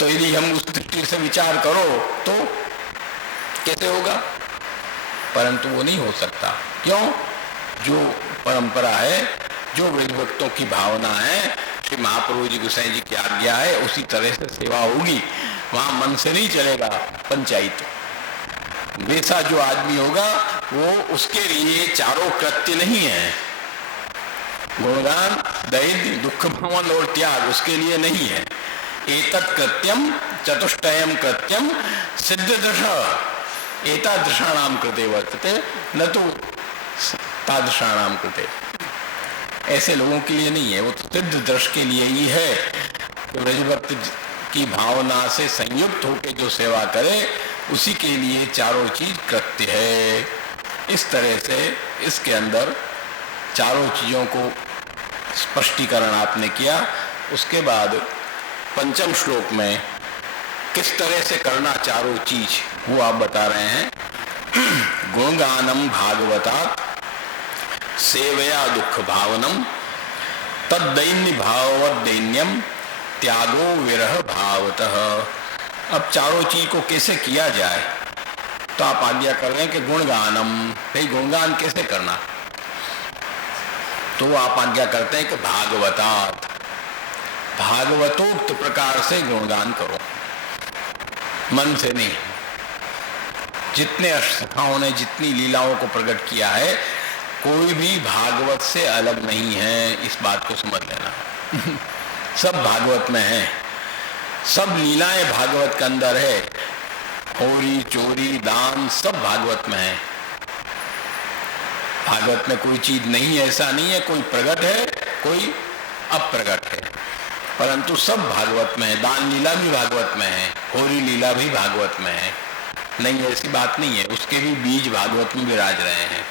तो यदि हम उस दृष्टि से विचार करो तो कैसे होगा? परंतु वो नहीं हो सकता। क्यों? जो परंपरा है, जो ब्रजभक्तों की भावना है, श्री महाप्रभु जी गोसाई जी की आज्ञा है, उसी तरह से सेवा होगी। वहां मन से नहीं चलेगा पंचायत। वैसा जो आदमी होगा वो, उसके लिए चारों कृत्य नहीं है। गुणगान, दैन्य, दुख भवन और त्याग उसके लिए नहीं है। एतत् कृत्यम चतुष्टयम कृत्यम सिद्ध दशा एतादृशाणाम कृते वर्तते न तो तादृशाणाम कृते। ऐसे लोगों के लिए नहीं है, वो तो सिद्ध दृश्य के लिए ही है। तो ब्रजभक्त की भावना से संयुक्त होकर जो सेवा करे, उसी के लिए चारों चीज कृत्य है। इस तरह से इसके अंदर चारों चीजों को स्पष्टीकरण आपने किया। उसके बाद पंचम श्लोक में किस तरह से करना चारों चीज, वो आप बता रहे हैं। गुणगानम भागवता सेवया दुख भावनम तद्दैन्य भाववत दैन्यम त्यागो विरह भावतः। अब चारों चीज को कैसे किया जाए, तो आप आज्ञा कर रहे हैं कि गुणगानम। भाई गुणगान कैसे करना? तो आप आज्ञा करते हैं कि भागवतात, भागवतोक्त प्रकार से गुणगान करो, मन से नहीं। जितने अष्टसखाओं ने जितनी लीलाओं को प्रकट किया है, कोई भी भागवत से अलग नहीं है, इस बात को समझ लेना। सब भागवत में है, सब लीलाएं भागवत के अंदर है। होरी चोरी दान सब भागवत में है। भागवत में कोई चीज नहीं, ऐसा नहीं है कोई प्रकट है कोई अप्रकट है, परंतु सब भागवत में है। दान लीला भी भागवत में है, होरी लीला भी भागवत में है। नहीं, ऐसी बात नहीं है, उसके भी बीज भागवत में विराज रहे हैं।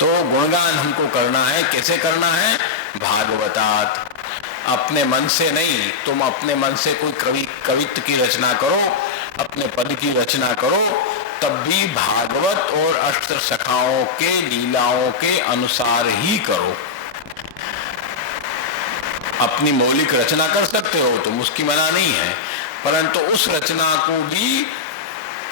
तो गुणगान हमको करना है, कैसे करना है? भागवतात, अपने मन से नहीं। तुम अपने मन से कोई कवित्व की रचना करो, अपने पद की रचना करो, तब भी भागवत और अष्ट सखाओं के लीलाओं के अनुसार ही करो। अपनी मौलिक रचना कर सकते हो, तुम उसकी मना नहीं है, परंतु उस रचना को भी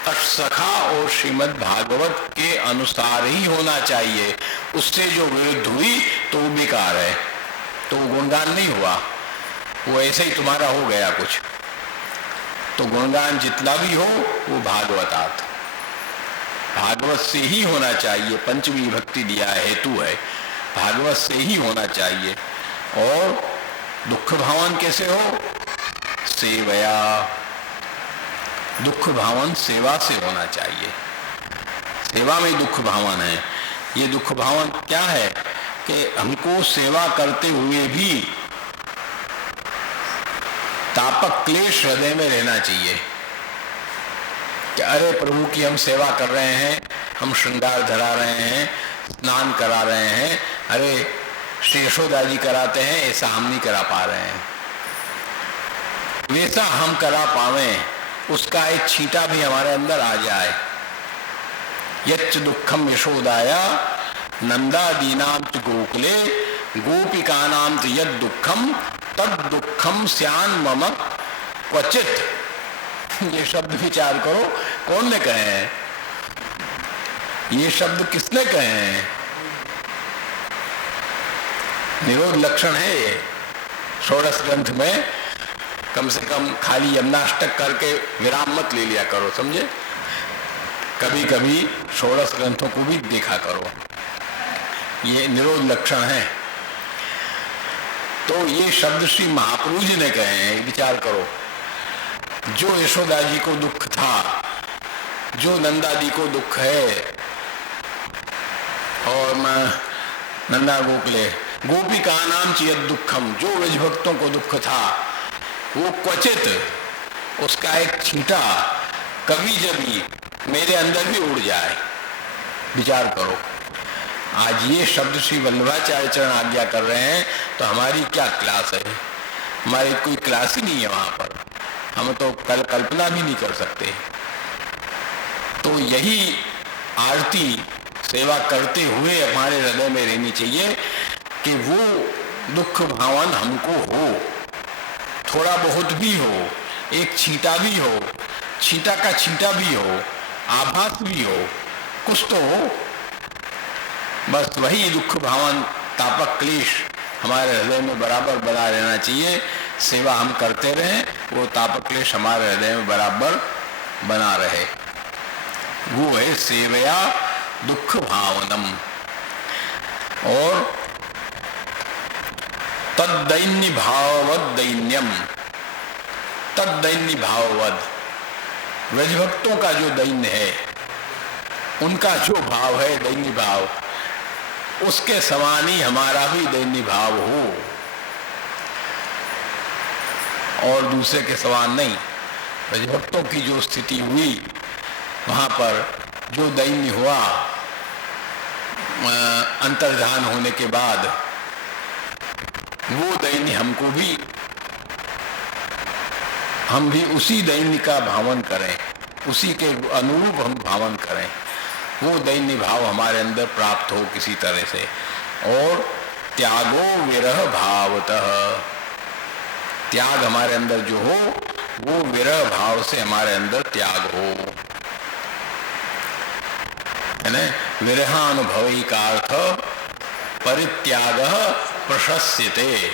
अष्टसखा और श्रीमद् भागवत के अनुसार ही होना चाहिए। उससे जो विरुद्ध हुई तो वो बेकार है, तो वो गुणगान नहीं हुआ, वो ऐसे ही तुम्हारा हो गया कुछ। तो गुणगान जितना भी हो वो भागवतात, भागवत से ही होना चाहिए। पंचमी विभक्ति दिया है, हेतु है, भागवत से ही होना चाहिए। और दुख भावन कैसे हो? सेवया, दुख भावन सेवा से होना चाहिए। सेवा में दुख भावन है। ये दुख भावन क्या है कि हमको सेवा करते हुए भी तापक क्लेश हृदय में रहना चाहिए कि अरे प्रभु की हम सेवा कर रहे हैं, हम श्रृंगार धरा रहे हैं, स्नान करा रहे हैं, अरे श्री यशोदा जी कराते हैं, ऐसा हम नहीं करा पा रहे हैं। वैसा हम करा पावे, उसका एक छींटा भी हमारे अंदर आ जाए। यच्च दुखम यशोदाया नंदादीनाम च गोकुले गोपिकानाम च यद दुखम तद दुखम स्यान मम क्वचित। ये शब्द विचार करो, कौन ने कहे हैं? ये शब्द किसने कहे हैं? निरोध लक्षण है ये। षोडश ग्रंथ में कम से कम खाली यमनाष्टक करके विराम मत ले लिया करो, समझे? कभी कभी षोडश ग्रंथों को भी देखा करो, ये निरोध लक्षण है। तो ये शब्द श्री महाप्रभु जी ने कहे हैं, विचार करो। जो यशोदा जी को दुख था, जो नंदादी को दुख है, और नंदा गोकुले गोपिका नाम चियत दुखम, जो ब्रज भक्तों को दुख था वो क्वचित उसका एक छींटा कभी जभी मेरे अंदर भी उड़ जाए। विचार करो, आज ये शब्द श्री वल्लभाचार्य चरण आज्ञा कर रहे हैं तो हमारी क्या क्लास है? हमारी कोई क्लास ही नहीं है वहां पर, हम तो कल्पना भी नहीं कर सकते। तो यही आरती सेवा करते हुए हमारे हृदय में रहनी चाहिए कि वो दुख भावन हमको हो, थोड़ा बहुत भी हो, एक छींटा भी हो, छींटा का छींटा भी हो, आभास भी हो, कुछ तो हो। बस वही दुख भावन तापक क्लेश हमारे हृदय में बराबर बना रहना चाहिए। सेवा हम करते रहें, वो तापक क्लेश हमारे हृदय में बराबर बना रहे। वो है सेवया दुख भावनम। और तद्दैन्य भाववद दैन्यम, तद्दैन्य भाववद, ब्रजभक्तों का जो दैन्य है, उनका जो भाव है दैन्य भाव, उसके समान ही हमारा भी दैन्य भाव हो, और दूसरे के समान नहीं। ब्रजभक्तों की जो स्थिति हुई वहां पर जो दैन्य हुआ अंतर्धान होने के बाद, वो दैन्य हमको भी, हम भी उसी दैन्य का भावन करें, उसी के अनुरूप हम भावन करें, वो दैन्य भाव हमारे अंदर प्राप्त हो किसी तरह से। और त्यागो विरह भावतः, त्याग हमारे अंदर जो हो वो विरह भाव से हमारे अंदर त्याग हो, है ना? विरहानुभवी का अर्थ परित्याग प्रशस्यते,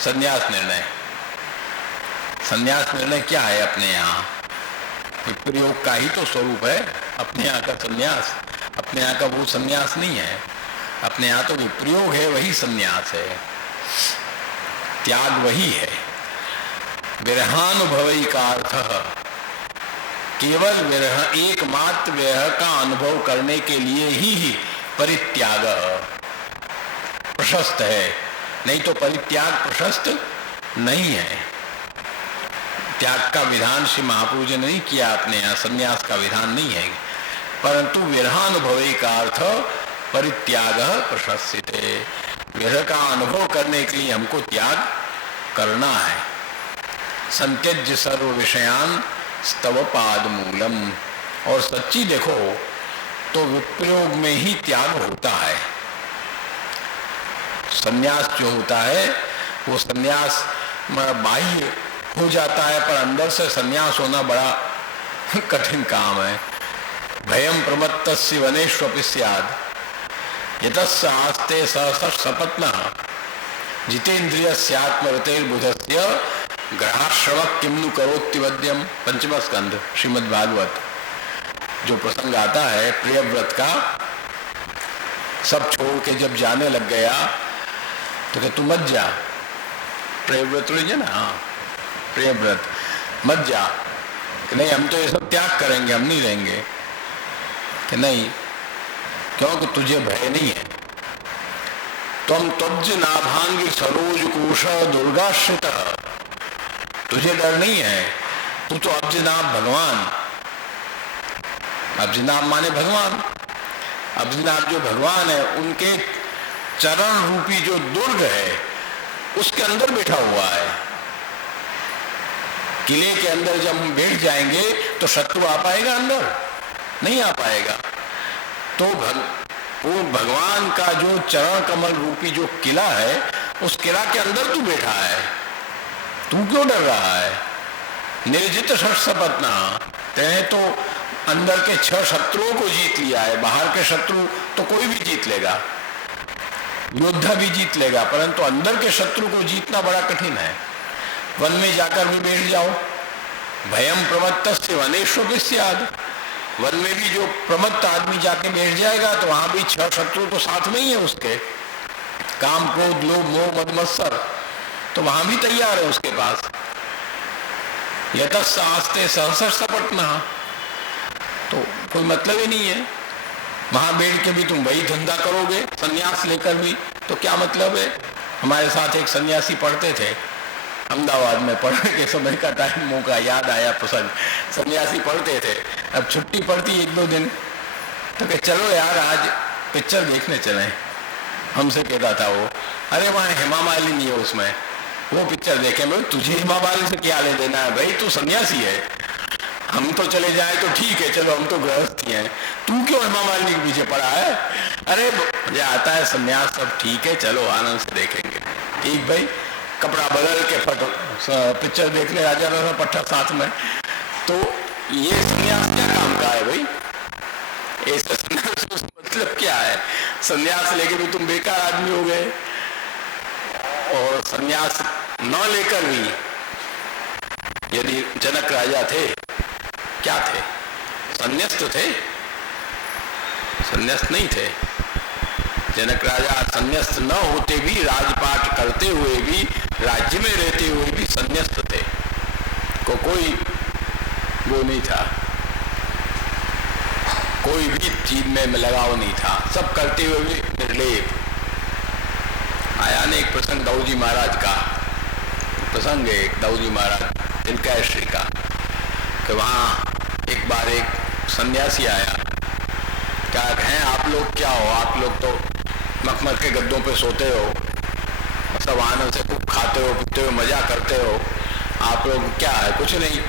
संन्यास निर्णय। संन्यास निर्णय क्या है अपने यहाँ? विप्रयोग का ही तो स्वरूप है अपने यहाँ का संन्यास। अपने यहाँ का वो संन्यास नहीं है, अपने यहाँ तो विप्रयोग है, वही संन्यास है, त्याग वही है। विरहानुभवी का अर्थ केवल विरह, एकमात्र विरह का अनुभव करने के लिए ही परित्याग प्रशस्त है, नहीं तो परित्याग प्रशस्त नहीं है। त्याग का विधान श्री महाप्रभु जी ने नहीं किया अपने यहाँ, संन्यास का विधान नहीं है, परंतु विरहानुभवी का अर्थ परित्याग प्रशस्सित है। विरह का अनुभव करने के लिए हमको त्याग करना है। संत्यज्य सर्व विषयान स्तव पाद मूलम। और सच्ची देखो तो विप्रयोग में ही त्याग होता है। संन्यास जो होता है वो संन्यास बाह्य हो जाता है, पर अंदर से संन्यास होना बड़ा कठिन काम है। भयम प्रमत्तस्य वनेष्वपि स्याद यतस्य आस्ते सहस सपत्नः जितेन्द्रियस्यात्मरतेर्बुधस्य ग्रहाश्रवः किम्नु करोत्यवद्यम। पंचम स्कंध श्रीमद् भागवत जो प्रसंग आता है प्रियव्रत का, सब छोड़ के जब जाने लग गया तो क्या तू मत जा, प्रियव्रत लीजिए ना, हाँ प्रियव्रत मत जा, कि नहीं हम तो ये सब त्याग करेंगे, हम नहीं रहेंगे, कि नहीं क्योंकि तुझे भय नहीं है। तुम तब्ज नाभांगी सरोज कोश दुर्गाश्रित, तुझे डर नहीं है, तू तो अब्जनाभ भगवान, अब्जनाभ माने भगवान, अब्जनाभ जो भगवान है उनके चरण रूपी जो दुर्ग है उसके अंदर बैठा हुआ है। किले के अंदर जब हम बैठ जाएंगे तो शत्रु आ पाएगा अंदर? नहीं आ पाएगा। तो वो भगवान का जो चरण कमल रूपी जो किला है उस किला के अंदर तू बैठा है, तू क्यों डर रहा है? निर्जित सपत्ना, तैने तो अंदर के 6 शत्रुओं को जीत लिया है, बाहर के शत्रु तो कोई भी जीत लेगा, योद्धा भी जीत लेगा, परंतु अंदर के शत्रु को जीतना बड़ा कठिन है। वन में जाकर भी बैठ जाओ, भयम प्रमत्तस्य वनेषु स्याद, वन में भी जो प्रमत्त आदमी जाके बैठ जाएगा तो वहां भी 6 शत्रु तो साथ में ही है उसके, काम क्रोध लोभ मोह मद मत्सर, तो वहां भी तैयार है उसके पास। यतस्स आस्ते सहसर सपटना, तो कोई मतलब ही नहीं है। वहां बैठ के भी तुम वही धंधा करोगे, सन्यास लेकर भी, तो क्या मतलब है। हमारे साथ एक सन्यासी पढ़ते थे अहमदाबाद में, पढ़ने के समय का टाइम मौका याद आया प्रसंग, सन्यासी पढ़ते थे, अब छुट्टी पड़ती 1-2 दिन, तो कहे चलो यार आज पिक्चर देखने चले। हमसे कहता था वो, अरे वहाँ हेमा मालिनी है उसमें, वो पिक्चर देखे। मैं, तुझे हेमा मालिनी से क्या ले देना है भाई, तू सन्यासी है, हम तो चले जाए तो ठीक है, चलो हम तो गृहस्थी हैं, तू क्यों हेमा मालिनी के पीछे पड़ा है। अरे मुझे आता है सन्यास सब ठीक है, चलो आनंद से देखेंगे। ठीक भाई, कपड़ा बदल के पिक्चर देखने आ जाता था पट्टा साथ में। तो ये सन्यास क्या काम का है भाई, ऐसा सन्यास मतलब क्या है। सन्यास लेके भी तुम बेकार आदमी हो गए, और सन्यास न लेकर भी यदि जनक राजा थे, क्या थे, संन्यास्त थे, संन्यास्त नहीं थे। जनक राजा संन्यास्त न होते भी, राजपाट करते हुए भी, राज्य में रहते हुए भी संन्यास्त थे, कोई वो नहीं था, कोई भी चीज में लगाव नहीं था, सब करते हुए भी निर्लेप। आया ने एक प्रसंग दाऊ जी महाराज का प्रसंग है, एक दाऊ जी महाराज तिलका श्री का, कि वहाँ एक बार एक सन्यासी आया, क्या कहें आप लोग क्या हो, आप लोग तो मखमल के गद्दों पे सोते हो, सब आनंद से खूब खाते हो पीते हो मजा करते हो, आप लोग क्या है, कुछ नहीं,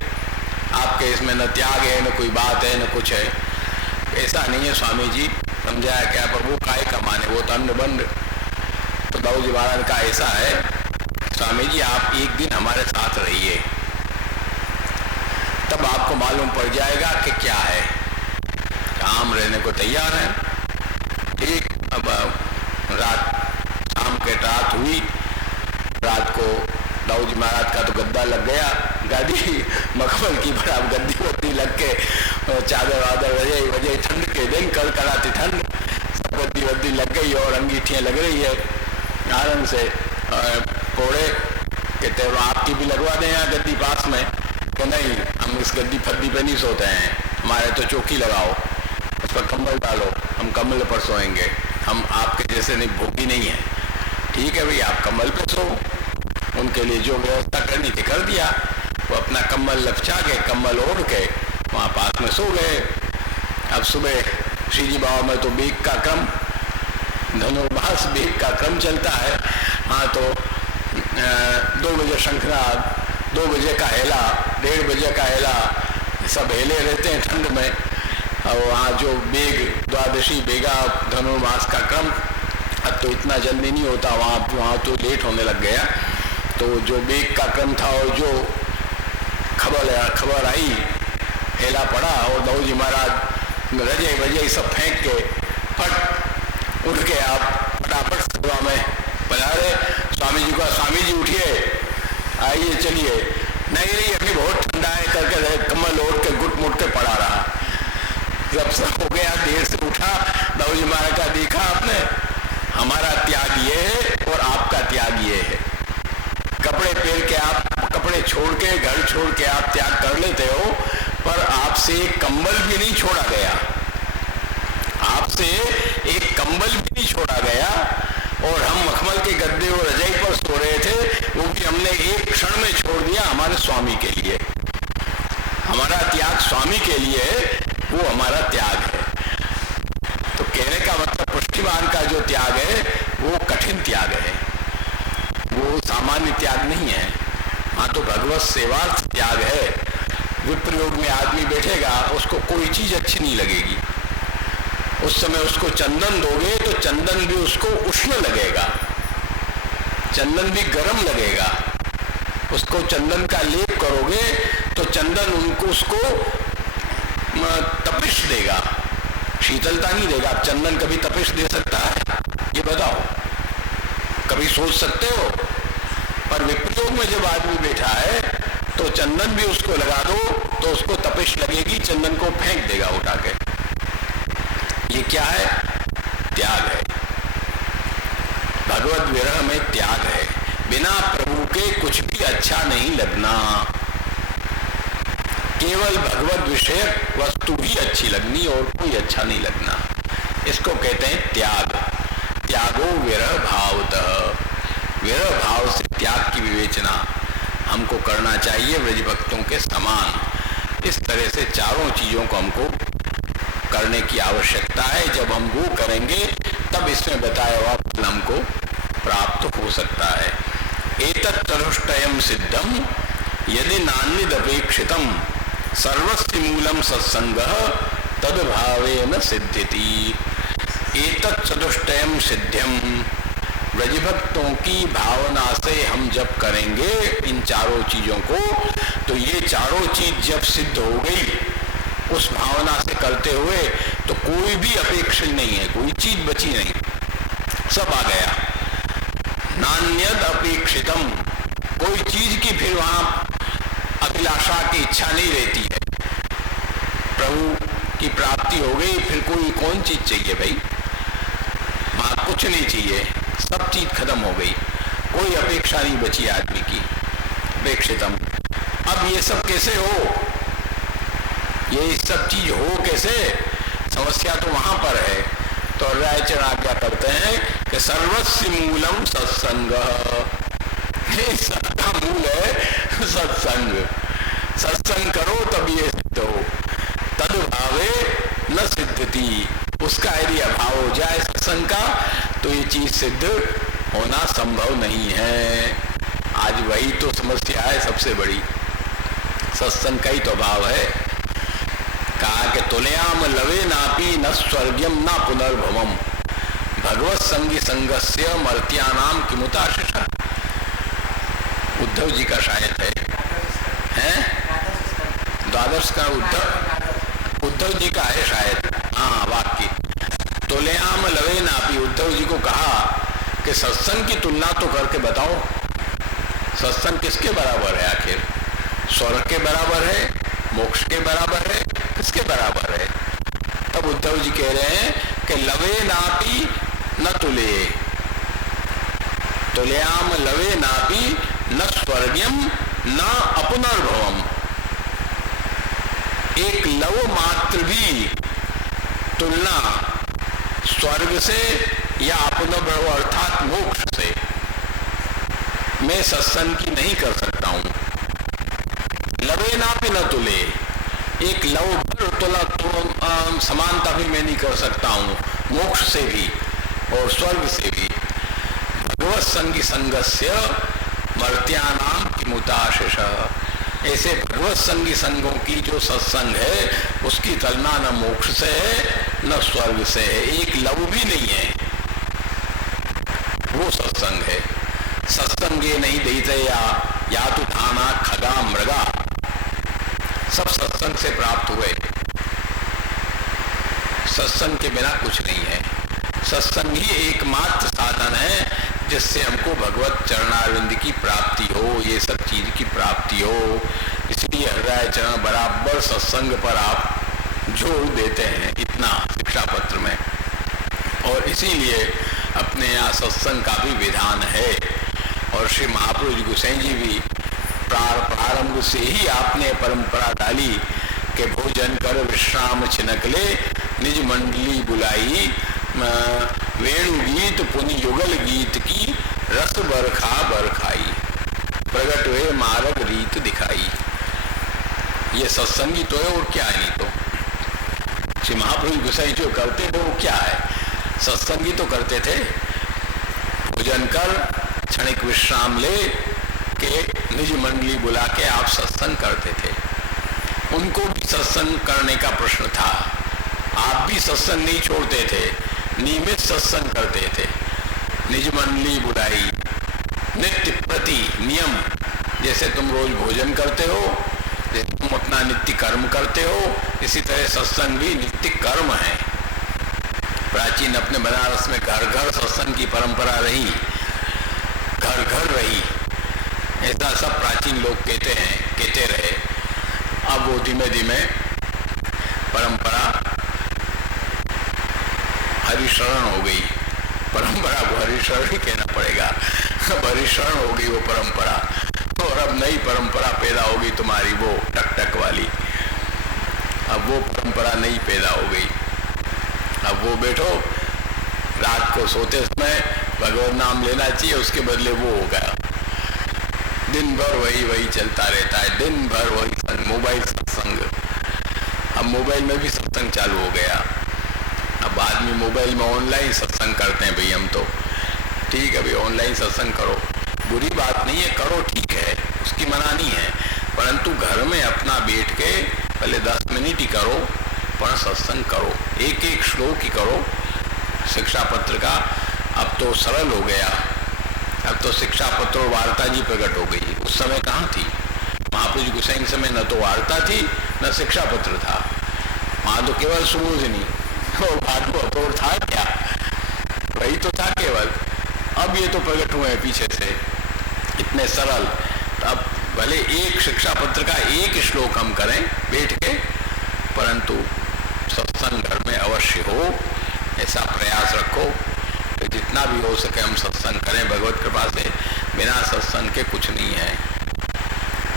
आपके इसमें न त्याग है न कोई बात है न कुछ है। ऐसा नहीं है स्वामी जी, समझाया क्या, पर वो काय कमाने, वो तो अन्न बंद। तो दाऊ जी महाराज का ऐसा है, स्वामी जी आप एक दिन हमारे साथ रहिए, तब आपको मालूम पड़ जाएगा कि क्या है। हम रहने को तैयार हैं। ठीक, अब रात, शाम के रात हुई, रात को दाऊ जी महाराज का तो गद्दा लग गया, गादी मखमल की बराबर गद्दी वद्दी लग के, चादर वादर वजह ठंड के दिन, कड़कड़ाती ठंड, सब गद्दी वद्दी लग गई और अंगीठियाँ लग रही है आनंद से। कोड़े कहते हैं आपकी भी लगवा दें यहाँ गद्दी पास में, कि नहीं हम इस गद्दी फद्दी पे नहीं सोते हैं, हमारे तो चौकी लगाओ, उस पर कम्बल डालो, हम कम्बल पर सोएंगे, हम आपके जैसे नहीं भोगी नहीं है। ठीक है भाई, आप कम्बल पे सो। उनके लिए जो व्यवस्था करनी थी कर दिया, वो अपना कम्बल लपचा के, कम्बल ओढ़ के वहाँ पास में सो गए। अब सुबह श्री जी बाबा में तो बेग का क्रम, धनुर्मास बेग का क्रम चलता है। हाँ, तो 2 बजे शंखनाद, 2 बजे का हेला, 1:30 बजे का हेला, सब हेले रहते हैं ठंड में। और वहाँ जो बेग, द्वादशी बेगा धनुर्मास का क्रम, अब तो इतना जल्दी नहीं होता, वहाँ तो लेट होने लग गया। तो जो बेग का क्रम था और जो खबर आई, हेला पड़ा, और दाऊ जी महाराज रजे बजे सब फेंक के फट उठ के आप फटाफट सभा में पधारे। स्वामी जी का, स्वामी जी उठिए, आइए चलिए। नहीं अभी बहुत ठंडा है करके कम्बल ओढ़ के गुट मुट के पड़ा रहा। जब सब हो गया, देर से उठा, दाऊ जी महाराज का देखा आपने, हमारा त्याग ये है और आपका त्याग ये है। कपड़े पहन के आप, कपड़े छोड़ के, घर छोड़ के आप त्याग कर लेते हो, पर आपसे एक कंबल भी नहीं छोड़ा गया, आपसे एक कंबल भी नहीं छोड़ा गया। और हम मखमल के गद्दे और रजाई पर सो रहे थे, वो भी हमने एक क्षण में छोड़ दिया हमारे स्वामी के लिए। हमारा त्याग स्वामी के लिए, वो हमारा त्याग है। तो कहने का मतलब पुष्टिमान का जो त्याग है वो कठिन त्याग है, वो सामान्य त्याग नहीं है। हाँ, तो भगवत सेवार्थ त्याग है। विप्रयोग में आदमी बैठेगा, उसको कोई चीज अच्छी नहीं लगेगी, उस समय उसको चंदन दोगे तो चंदन भी उसको उष्ण लगेगा, चंदन भी गर्म लगेगा। उसको चंदन का लेप करोगे तो चंदन उनको उसको तपिश देगा, शीतलता नहीं देगा। अब चंदन कभी तपिश दे सकता है, ये बताओ? कभी सोच सकते हो? पर विप्रयोग में जब आदमी बैठा है तो चंदन भी उसको लगा दो तो उसको तपिश लगेगी, चंदन को फेंक देगा उठा के। ये क्या है? त्याग है। भगवत विरह में त्याग है। बिना प्रभु के कुछ भी अच्छा नहीं लगना, केवल भगवत विषय वस्तु ही अच्छी लगनी और कोई अच्छा नहीं लगना। इसको कहते हैं त्याग। त्यागो विरह भावतः। विरह भाव से त्याग की विवेचना हमको करना चाहिए ब्रज भक्तों के समान। इस तरह से चारों चीजों को हमको करने की आवश्यकता है। जब हम वो करेंगे तब इसमें बताया हुआ फल हमको प्राप्त हो सकता है। एतत् चतुष्टयम् सिद्धम यदि नान्यदपेक्षितम सर्वस्य मूलम सत्संगः तद्भावेन सिद्ध्यति। एतत् चतुष्टयम् सिद्ध्यम, ब्रजभक्तों की भावना से हम जब करेंगे इन चारों चीजों को, तो ये चारों चीज जब सिद्ध हो गई उस भावना से करते हुए, तो कोई भी अपेक्षा नहीं है, कोई चीज बची नहीं, सब आ गया। नान्यद अपेक्षितम, कोई चीज की फिर वहां अभिलाषा की इच्छा नहीं रहती है। प्रभु की प्राप्ति हो गई, फिर कोई कौन चीज चाहिए भाई? वहां कुछ नहीं चाहिए, सब चीज खत्म हो गई, कोई अपेक्षा नहीं बची आदमी की। अपेक्षितम। अब ये सब कैसे हो? ये सब चीज हो कैसे? समस्या तो वहां पर है। तो रायचरण आज्ञा करते हैं कि सर्वस्व मूलम सत्संग। सबका मूल है सत्संग। सत्संग करो तब ये सिद्ध हो। तद भावे न सिद्धति, उसका यदि अभाव हो जाए सत्संग का तो ये चीज सिद्ध होना संभव नहीं है। आज वही तो समस्या है सबसे बड़ी, सत्संग का ही तो अभाव है। कहा कि तुलयाम लवे नापी न स्वर्गम न पुनर्भवम भगवत संगी संगस्य मर्त्यानाम किमुताशिषा। उद्धव जी का शायद है द्वादश का उद्धव जी का है शायद, हाँ वाक्य। तुलयाम लवे नापी, उद्धव जी को कहा कि सत्संग की तुलना तो करके बताओ, सत्संग किसके बराबर है? आखिर स्वर्ग के बराबर है, मोक्ष के बराबर है, किसके बराबर है? तब उद्धव जी कह रहे हैं कि लवे नापी न तुले, तुलयाम लवे नापी न स्वर्गम न अपुनर्भवम। एक लव मात्र भी तुलना स्वर्ग से या अपुनर्भव अर्थात मोक्ष से मैं सत्संग की नहीं कर सकता हूं। लवे नापी न तुले, एक लव तुला समानता भी मैं नहीं कर सकता हूं मोक्ष से भी और स्वर्ग से भी। भगवत संगी संगस्य मर्त्यानाम किमुताशिष। ऐसे भगवत संगी संगों की जो सत्संग है उसकी तुलना न मोक्ष से है न स्वर्ग से है। एक लव भी नहीं है, वो सत्संग है। सत्संगे नहीं देते या तो थाना खगा मृगा, सब सत्संग से प्राप्त हुए। सत्संग के बिना कुछ नहीं है। सत्संग ही एकमात्र साधन है जिससे हमको भगवत चरणारविंद की प्राप्ति हो, ये सब चीज की प्राप्ति हो। इसलिए हृदय चरण बराबर सत्संग पर आप जोर देते हैं इतना शिक्षा पत्र में, और इसीलिए अपने यहाँ सत्संग का भी विधान है। और श्री महाप्रभु जी गोसाई जी भी प्रारंभ से ही आपने परंपरा डाली कि भोजन कर विश्राम छिनक ले निज मंडली बुलाई, वेणु गीत पुनि युगल गीत की रस बरखा बरखाई, प्रगट हुए मार्ग रीत दिखाई। ये सत्संगी तो है और क्या है? नहीं तो श्री महाप्रभु गोसाई जो करते थे वो क्या है? सत्संगी तो करते थे। भोजन कर क्षणिक विश्राम ले के निज मंडली बुला के आप सत्संग करते थे। उनको भी सत्संग करने का प्रश्न था, आप भी सत्संग नहीं छोड़ते थे, नियमित सत्संग करते थे। निज मंडली बुलाई, नित्य प्रति नियम, जैसे तुम रोज भोजन करते हो, जैसे तुम अपना नित्य कर्म करते हो, इसी तरह सत्संग भी नित्य कर्म है। प्राचीन अपने बनारस में घर घर सत्संग की परंपरा रही। घर घर रही, ऐसा सब प्राचीन लोग कहते रहे। अब वो धीमे धीमे परंपरा हरिशरण हो गई। परंपरा को हरिशरण ही कहना पड़ेगा। अब हरिशरण हो गई वो परंपरा, और अब नई परंपरा पैदा होगी तुम्हारी, वो टक टक वाली। अब वो परंपरा नई पैदा हो गई। अब वो बैठो, रात को सोते समय भगवान नाम लेना चाहिए, उसके बदले वो हो गया। दिन भर वही चलता रहता है, दिन भर वही मोबाइल सत्संग। अब मोबाइल में भी सत्संग चालू हो गया। अब आदमी मोबाइल में ऑनलाइन सत्संग करते हैं। भाई हम तो ठीक है भाई, ऑनलाइन सत्संग करो, बुरी बात नहीं है, करो, ठीक है, उसकी मना नहीं है, परंतु घर में अपना बैठ के पहले 10 मिनट ही करो, पर सत्संग करो, एक एक श्लोक ही करो शिक्षा पत्र का। अब तो सरल हो गया, अब तो शिक्षा पत्र और वार्ता जी प्रकट हो गई। उस समय कहाँ थी? महापुरुष गोसाई समय न तो वार्ता थी न शिक्षा पत्र था, वहां तो केवल सुबोधनी और भागवत और था क्या, वही तो था केवल। अब ये तो प्रकट हुए हैं पीछे से इतने सरल। तो अब भले एक शिक्षा पत्र का एक श्लोक हम करें बैठ के, परंतु सत्संग घर में अवश्य हो, ऐसा प्रयास रखो कि जितना भी हो सके हम सत्संग करें। भगवत कृपा से बिना सत्संग के कुछ नहीं है।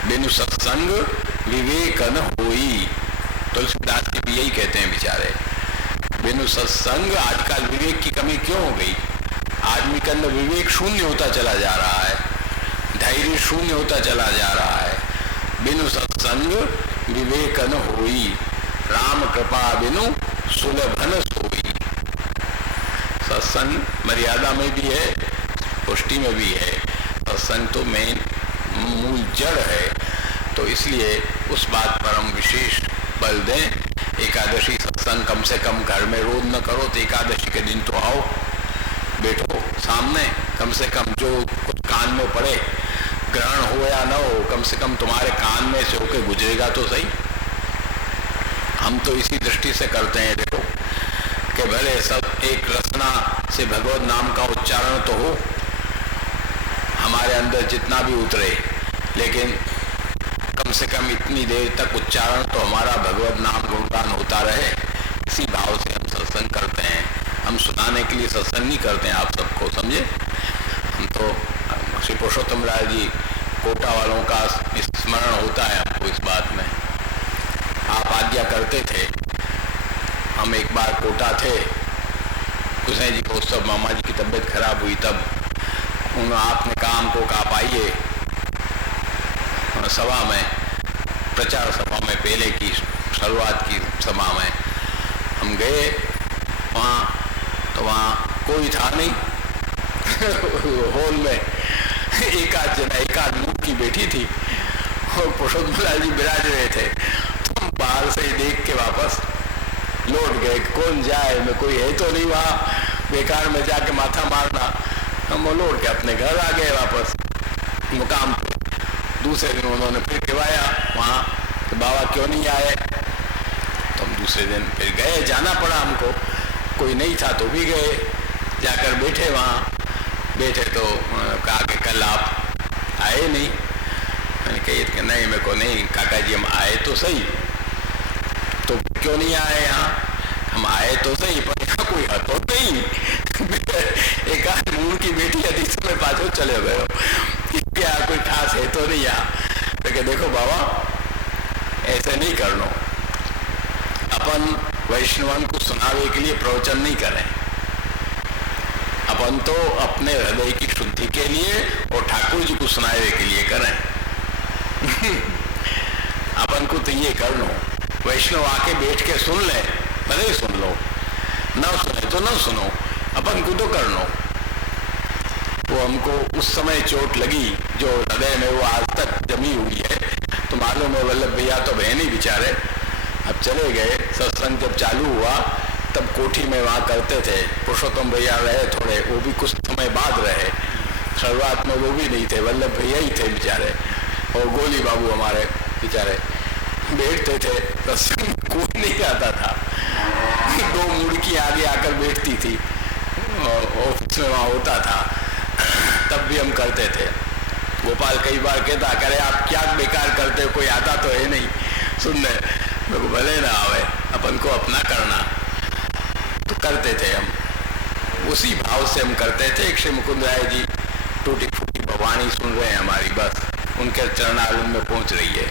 बिनु सत्संग विवेक न होई, तुलसीदास जी भी यही कहते हैं बेचारे। बिनु सत्संग आजकल विवेक की कमी क्यों हो गई? आदमी के अंदर विवेक शून्य होता चला जा रहा है, धैर्य शून्य होता चला जा रहा है। बिनु सत्संग विवेक न होई, राम कृपा बिनु सुलभन सोई। सत्संग मर्यादा में भी है, पुष्टि में भी है। सत्संग तो मेन मूल जड़ है, तो इसलिए उस बात पर हम विशेष बल दें। एकादशी सत्संग कम से कम घर में रोज न करो तो एकादशी के दिन तो आओ, बैठो सामने, कम से कम जो कुछ कान में पड़े, ग्रहण हो या न हो, कम से कम तुम्हारे कान में से होके गुजरेगा तो सही। हम तो इसी दृष्टि से करते हैं, देखो कि भले सब एक रसना से भगवत नाम का उच्चारण तो हो, हमारे अंदर जितना भी उतरे, लेकिन कम से कम इतनी देर तक उच्चारण तो हमारा भगवत नाम गुणगान होता रहे। इसी भाव से हम सत्संग करते हैं। हम सुनाने के लिए सत्संग नहीं करते हैं, आप सबको समझे। हम तो श्री पुरुषोत्तम राय जी कोटा वालों का स्मरण होता है हमको इस बात में। आप आज्ञा करते थे, हम एक बार कोटा थे, गोसाई जी को सब मामा जी की तबीयत खराब हुई, तब आपने कहा हमको कि आप आइए सभा में, प्रचार सभा में, पहले की शुरुआत की सभा में हम गए। वहाँ तो वहाँ कोई था नहीं हॉल में, एक आध मुख की बैठी थी और पुरुषोत्तम लाल जी विराज रहे थे। तो हम बाहर से ही देख के वापस लौट गए, कौन जाए, में कोई है तो नहीं वहाँ, बेकार में जाके माथा मारना। हम लौट के अपने घर आ गए वापस मुकाम पे। दूसरे दिन उन्होंने फिर कहवाया वहाँ कि बाबा क्यों नहीं आए, तो हम दूसरे दिन फिर गए, जाना पड़ा हमको, कोई नहीं था तो भी गए, जाकर बैठे वहाँ। बैठे तो कहा कि कल आप आए नहीं। मैंने कही कि नहीं, मेरे को नहीं, काका जी हम आए तो सही, तो क्यों नहीं आए यहाँ? हम आए तो सही पर यहाँ कोई हक होता ही एक आध मूल की बेटी यदि समय पाछो चले गए, क्या कोई खास है तो नहीं यहाँ? तो क्या देखो बाबा ऐसे नहीं करना, अपन वैष्णवन को सुनावे के लिए प्रवचन नहीं करें, अपन तो अपने हृदय की शुद्धि के लिए और ठाकुर जी को सुनावे के लिए करें अपन को तो ये कर लो, वैष्णव आके बैठ के सुन ले, भले सुन लो, ना सुने तो ना सुनो, अपन को तो कर लो। वो हमको उस समय चोट लगी जो हृदय में वो आज तक जमी हुई है। तो मालूम है वल्लभ भैया तो बहन ही बेचारे अब चले गए। सत्संग जब चालू हुआ तब कोठी में वहाँ करते थे, पुरुषोत्तम भैया रहे थोड़े, वो भी कुछ समय बाद रहे, शुरुआत में वो भी नहीं थे, वल्लभ भैया ही थे बेचारे, और गोली बाबू हमारे बेचारे बैठते थे। सत्संग कोई नहीं आता था, 2 मुड़की आगे आकर बैठती थी, ऑफिस में वहाँ होता था तब भी हम करते थे। गोपाल कई बार कहता, करे आप क्या बेकार करते हो, कोई आता तो है नहीं सुनने। मेरे को भले ना आवे, अपन को अपना करना। तो करते थे हम, उसी भाव से हम करते थे। श्री मुकुंद राय जी टूटी फूटी भवानी सुन रहे हैं हमारी, बस उनके चरणारविंद में पहुंच रही है।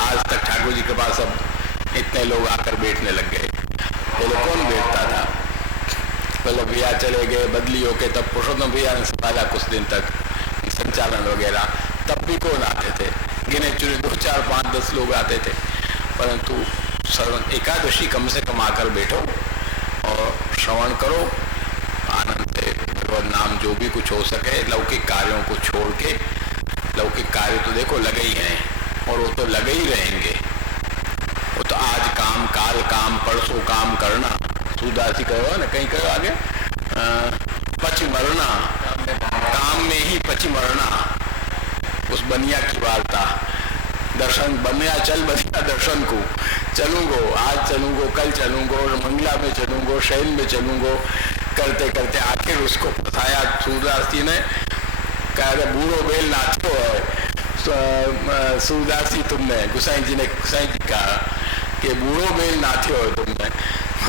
आज तक ठाकुर जी के पास अब इतने लोग आकर बैठने लग गए। पहले कौन बैठता था? पहले भैया चले गए, बदली होके, तब पुरुषोत्तम भैया ने संभाला कुछ दिन तक संचालन वगैरह, तब भी कौन आते थे? गिने चुने 2, 4, 5, 10 लोग आते थे। परंतु एकादशी कम से कम आकर बैठो और श्रवण करो आनंद से भगवत नाम, जो भी कुछ हो सके। लौकिक कार्यों को छोड़ के, लौकिक कार्य तो देखो लगे ही हैं और वो तो लगे ही रहेंगे। वो तो आज काम, काल काम, परसों काम करना। सूरदास जी कहो ना, कहीं कहो आगे, पच मरना, काम में ही पच मरना। उस बनिया की वार्ता, दर्शन बनिया चल बनिया दर्शन को चलूंगो, आज चलूंगो, कल चलूंगो, मंगला में चलूंगो, शैन में चलूंगो, करते करते आखिर उसको फसाया सूरदास जी ने। कह रहे बूढ़ो बेल नाचो है सूरदास जी तुमने, गुसाई जी ने, गुसाई जी कहा कि बूढ़ो बेल नाचो है तुमने।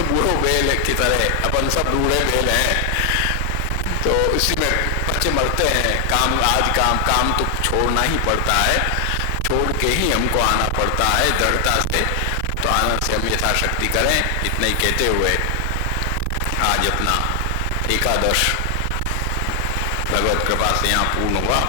बूढ़ो बेल की तरह अपन सब बूढ़े बेल हैं, तो इसी में बच्चे मरते हैं। काम, आज काम तो छोड़ना ही पड़ता है, छोड़ के ही हमको आना पड़ता है दृढ़ता से। तो आनंद से हम यथाशक्ति करें। इतना ही कहते हुए आज अपना एकादश भगवत कृपा से यहाँ पूर्ण हुआ।